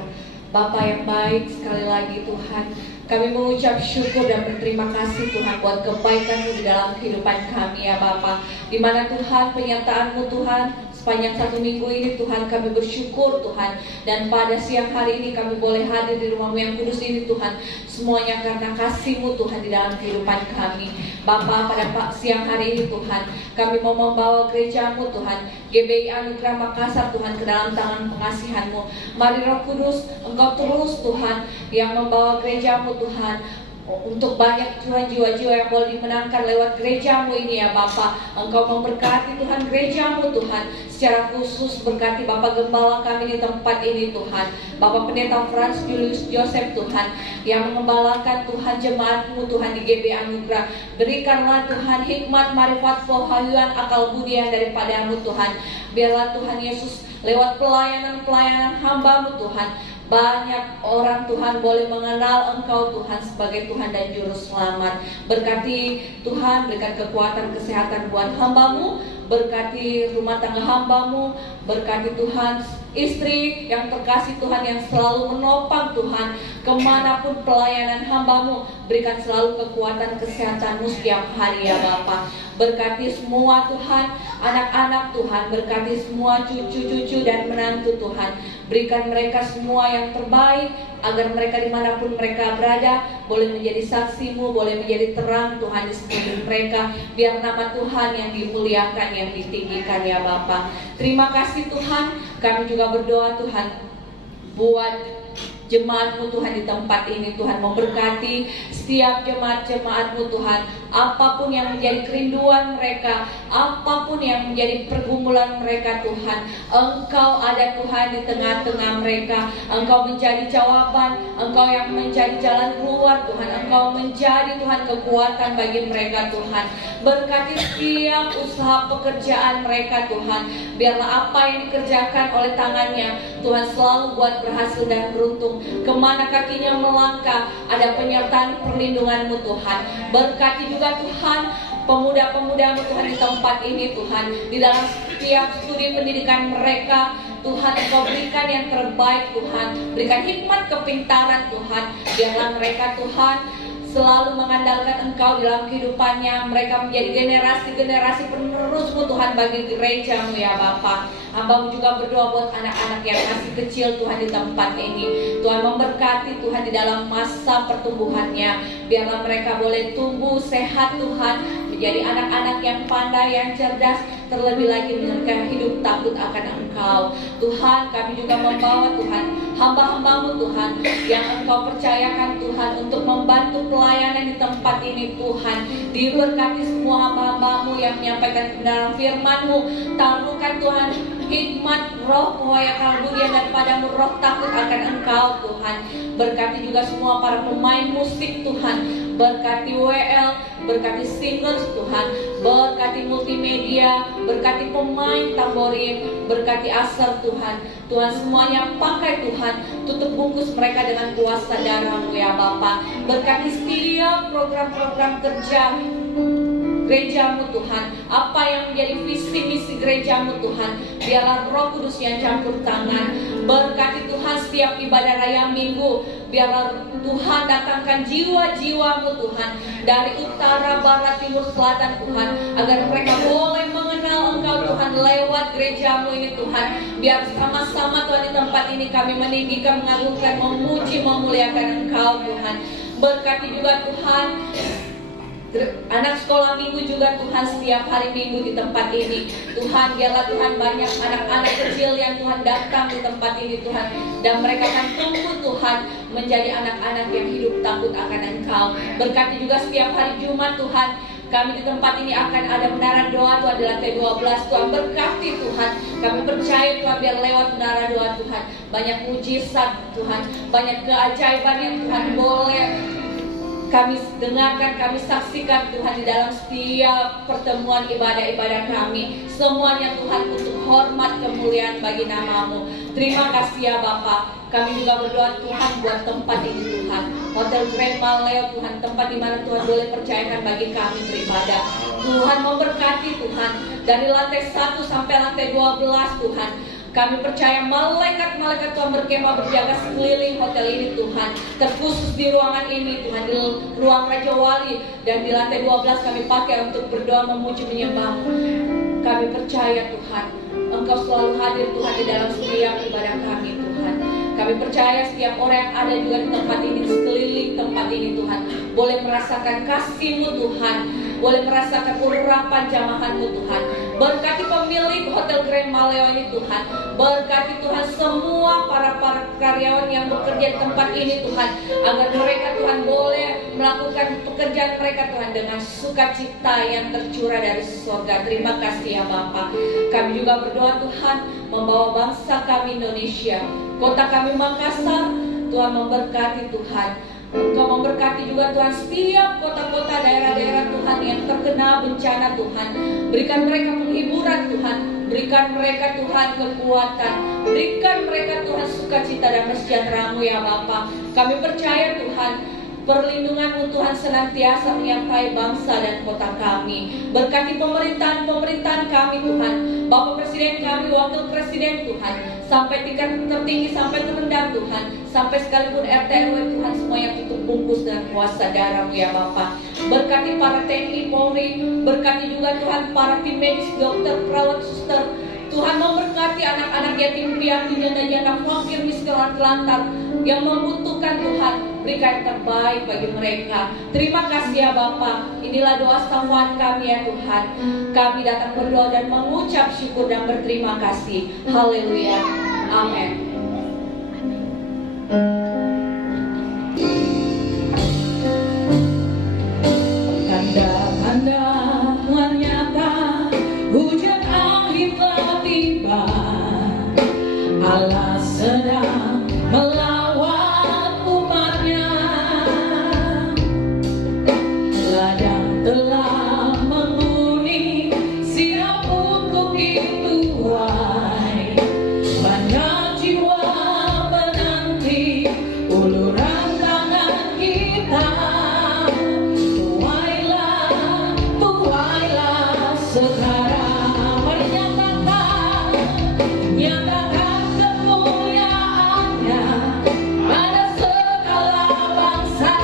Bapa yang baik, sekali lagi Tuhan, kami mengucap syukur dan berterima kasih Tuhan buat kebaikan-Mu di dalam kehidupan kami ya Bapa. Di mana Tuhan penyertaan-Mu Tuhan sepanjang satu minggu ini Tuhan, kami bersyukur Tuhan. Dan pada siang hari ini kami boleh hadir di rumah-Mu yang kudus ini Tuhan, semuanya karena kasih-Mu Tuhan di dalam kehidupan kami. Bapa, pada siang hari ini Tuhan, kami mau membawa gereja-Mu Tuhan, GBI Anugerah Makassar Tuhan, ke dalam tangan pengasihan-Mu. Mari Roh Kudus, Engkau terus Tuhan yang membawa gereja-Mu Tuhan, untuk banyak Tuhan jiwa-jiwa yang boleh dimenangkan lewat gereja-Mu ini ya Bapa. Engkau memberkati Tuhan gereja-Mu Tuhan, secara khusus berkati Bapak Gembala kami di tempat ini Tuhan, Bapak Pendeta Frans Julius Joseph Tuhan, yang mengembalakan Tuhan jemaat-Mu Tuhan di GBI Anugerah. Berikanlah Tuhan hikmat, marifat, pewahyuan, akal budi yang daripada-Mu Tuhan. Biarlah Tuhan Yesus lewat pelayanan-pelayanan hamba-Mu Tuhan, banyak orang Tuhan boleh mengenal Engkau Tuhan sebagai Tuhan dan Juru Selamat. Berkati Tuhan, berikan kekuatan, kesehatan buat hamba-Mu. Berkati rumah tangga hamba-Mu. Berkati Tuhan istri yang terkasih Tuhan, yang selalu menopang Tuhan kemanapun pelayanan hamba-Mu. Berikan selalu kekuatan, kesehatan-Mu setiap hari ya Bapa. Berkati semua Tuhan, anak-anak Tuhan. Berkati semua cucu-cucu dan menantu Tuhan. Berikan mereka semua yang terbaik, agar mereka dimanapun mereka berada boleh menjadi saksi-Mu, boleh menjadi terang Tuhan di sekeliling mereka. Biar nama Tuhan yang dimuliakan, yang ditinggikan ya Bapa. Terima kasih Tuhan. Kami juga berdoa Tuhan buat jemaat-Mu Tuhan di tempat ini Tuhan, memberkati setiap jemaat-jemaat-Mu Tuhan. Apapun yang menjadi kerinduan mereka, apapun yang menjadi pergumulan mereka Tuhan, Engkau ada Tuhan di tengah-tengah mereka. Engkau menjadi jawaban, Engkau yang menjadi jalan keluar Tuhan. Engkau menjadi Tuhan kekuatan bagi mereka Tuhan. Berkati setiap usaha pekerjaan mereka Tuhan. Biarlah apa yang dikerjakan oleh tangannya Tuhan selalu buat berhasil dan beruntung. Kemana kakinya melangkah, ada penyertaan perlindungan-Mu Tuhan. Berkati juga Tuhan pemuda-pemuda-Mu Tuhan di tempat ini Tuhan, di dalam setiap studi pendidikan mereka Tuhan. Engkau berikan yang terbaik Tuhan. Berikan hikmat kepintaran Tuhan. Biarlah mereka Tuhan selalu mengandalkan Engkau dalam kehidupannya. Mereka menjadi generasi-generasi penerus-Mu Tuhan bagi gereja-Mu ya Bapa. Hamba-Mu juga berdoa buat anak-anak yang masih kecil Tuhan di tempat ini. Tuhan memberkati Tuhan di dalam masa pertumbuhannya. Biarlah mereka boleh tumbuh sehat Tuhan, menjadi anak-anak yang pandai, yang cerdas, terlebih lagi mereka hidup takut akan Engkau. Tuhan, kami juga membawa Tuhan hamba-hamba-Mu Tuhan yang Engkau percayakan Tuhan untuk membantu pelayanan di tempat ini Tuhan. Diberkati semua hamba-hamba-Mu yang menyampaikan kebenaran firman-Mu. Taruhkan Tuhan hikmat, roh, pewahyuan, kemudian daripadamu roh takut akan Engkau Tuhan. Berkati juga semua para pemain musik Tuhan. berkati WL, berkati singers Tuhan, berkati multimedia, berkati pemain tamborin, berkati asal Tuhan. Tuhan semuanya pakai Tuhan, tutup bungkus mereka dengan kuasa darah-Mu ya Bapa. Berkati setiap program-program kerja gereja-Mu Tuhan, apa yang menjadi visi misi gereja-Mu Tuhan, biarlah Roh Kudus yang campur tangan. Berkati Tuhan setiap ibadah raya minggu, biarlah Tuhan datangkan jiwa-jiwa-Mu Tuhan dari utara, barat, timur, selatan Tuhan, agar mereka boleh mengenal Engkau Tuhan lewat gereja-Mu ini Tuhan. Biar sama-sama Tuhan di tempat ini kami meninggikan, mengagungkan, memuji, memuliakan Engkau Tuhan. Berkati juga Tuhan anak sekolah minggu juga Tuhan, setiap hari minggu di tempat ini Tuhan, biarlah Tuhan banyak anak-anak kecil yang Tuhan datang di tempat ini Tuhan, dan mereka akan tumbuh Tuhan menjadi anak-anak yang hidup takut akan Engkau. Berkati juga setiap hari Jumat Tuhan, kami di tempat ini akan ada menara doa Tuhan di lantai 12 Tuhan. Berkati Tuhan, kami percaya Tuhan biar lewat menara doa Tuhan banyak mujizat Tuhan, banyak keajaiban yang Tuhan boleh kami dengarkan, kami saksikan Tuhan di dalam setiap pertemuan ibadah-ibadah kami. Semuanya Tuhan untuk hormat kemuliaan bagi nama-Mu. Terima kasih ya Bapa. Kami juga berdoa Tuhan buat tempat ini Tuhan, Hotel Grand Maleo Tuhan, tempat di mana Tuhan boleh percayakan bagi kami beribadah. Tuhan memberkati Tuhan dari lantai 1 sampai lantai 12 Tuhan. Kami percaya malaikat-malaikat Tuhan berkemah berjaga sekeliling hotel ini Tuhan, terkhusus di ruangan ini Tuhan, di ruang Raja Wali, dan di lantai 12 kami pakai untuk berdoa, memuji, menyembah-Mu. Kami percaya Tuhan, Engkau selalu hadir Tuhan di dalam setiap ibadah kami Tuhan. Kami percaya setiap orang yang ada juga di tempat ini, di sekeliling tempat ini Tuhan, boleh merasakan kasih-Mu Tuhan, boleh merasakan urapan jamahan-Mu Tuhan. Berkati pemilik Hotel Grand Maleo ini Tuhan, berkati Tuhan semua para karyawan yang bekerja di tempat ini Tuhan, agar mereka Tuhan boleh melakukan pekerjaan mereka Tuhan dengan sukacita yang tercurah dari surga. Terima kasih ya Bapa. Kami juga berdoa Tuhan membawa bangsa kami Indonesia, kota kami Makassar, Tuhan memberkati Tuhan. Engkau memberkati juga Tuhan setiap kota-kota, daerah-daerah Tuhan yang terkena bencana Tuhan. Berikan mereka penghiburan Tuhan, berikan mereka Tuhan kekuatan, berikan mereka Tuhan sukacita dan sejahtera-Mu ya Bapa. Kami percaya Tuhan, perlindungan-Mu Tuhan senantiasa menyertai bangsa dan kota kami. Berkati pemerintahan kami Tuhan, Bapak Presiden kami, Wakil Presiden Tuhan, sampai tingkat tertinggi sampai terendah Tuhan, sampai sekalipun RT RW Tuhan, semuanya tutup bungkus dengan kuasa darah-Mu ya Bapa. Berkati para TNI Polri, berkati juga Tuhan para tim medis, dokter, perawat, suster. Tuhan memberkati anak-anak yatim piatu, janda-janda, fakir, miskin, lantar yang membutuhkan Tuhan, berikan yang terbaik bagi mereka. Terima kasih ya Bapa. Inilah doa syafaat kami ya Tuhan. Kami datang berdoa dan mengucap syukur dan berterima kasih. Haleluya. Amin. Tanda-tanda ternyata hujan akhir telah tiba. Allah sedang melawat umatnya. Ladang telah membunyi, siap untuk dituai. Banyak jiwa menanti uluran tangan kita. Tuailah sekarang, nyatakan kemuliaan-Nya pada segala bangsa,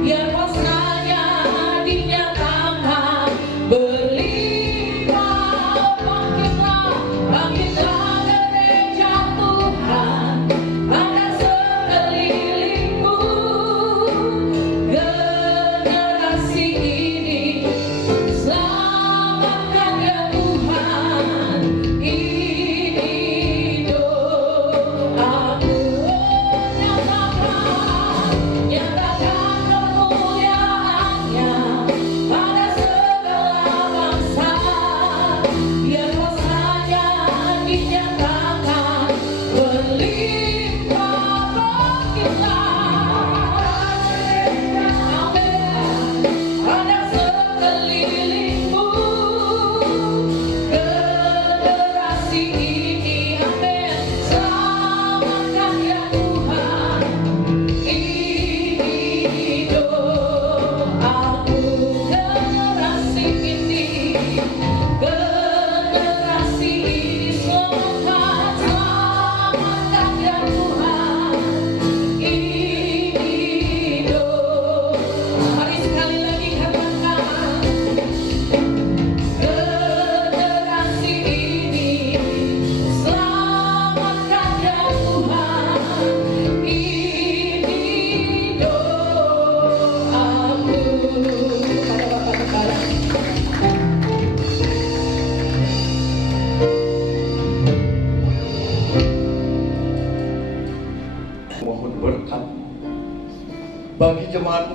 biar kuasa-Nya dinyatakan.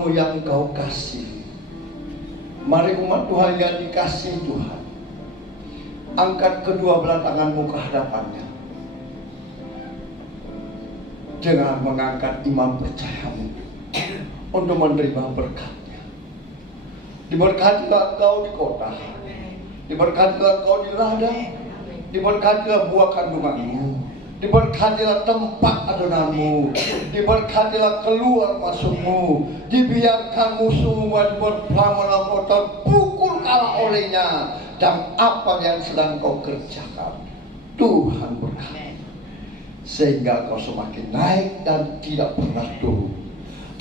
umatmu yang Engkau kasih. Mari umat Tuhan yang dikasih Tuhan, angkat kedua belah tanganmu ke hadapannya dengan mengangkat iman percayamu untuk menerima berkatnya. Diberkatilah engkau di kota, diberkatilah engkau di ladang, diberkatilah buah kandunganmu, diberkatilah tempat adonanmu, diberkatilah keluar masukmu, dibiarkan musuhmu berpamala terpukul kalah olehnya, dan apa yang sedang kau kerjakan Tuhan berkati, sehingga kau semakin naik dan tidak pernah turun.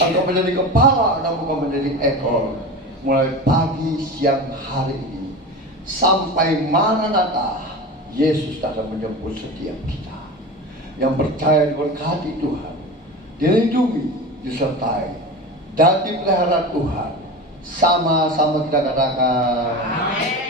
Engkau menjadi kepala dan bukan menjadi ekor, mulai pagi siang hari ini sampai Maranatha. Yesus akan menjemput setiap kita yang percaya diberkati Tuhan, dilindungi, disertai, dan dipelihara Tuhan. Sama-sama kita katakan, amin.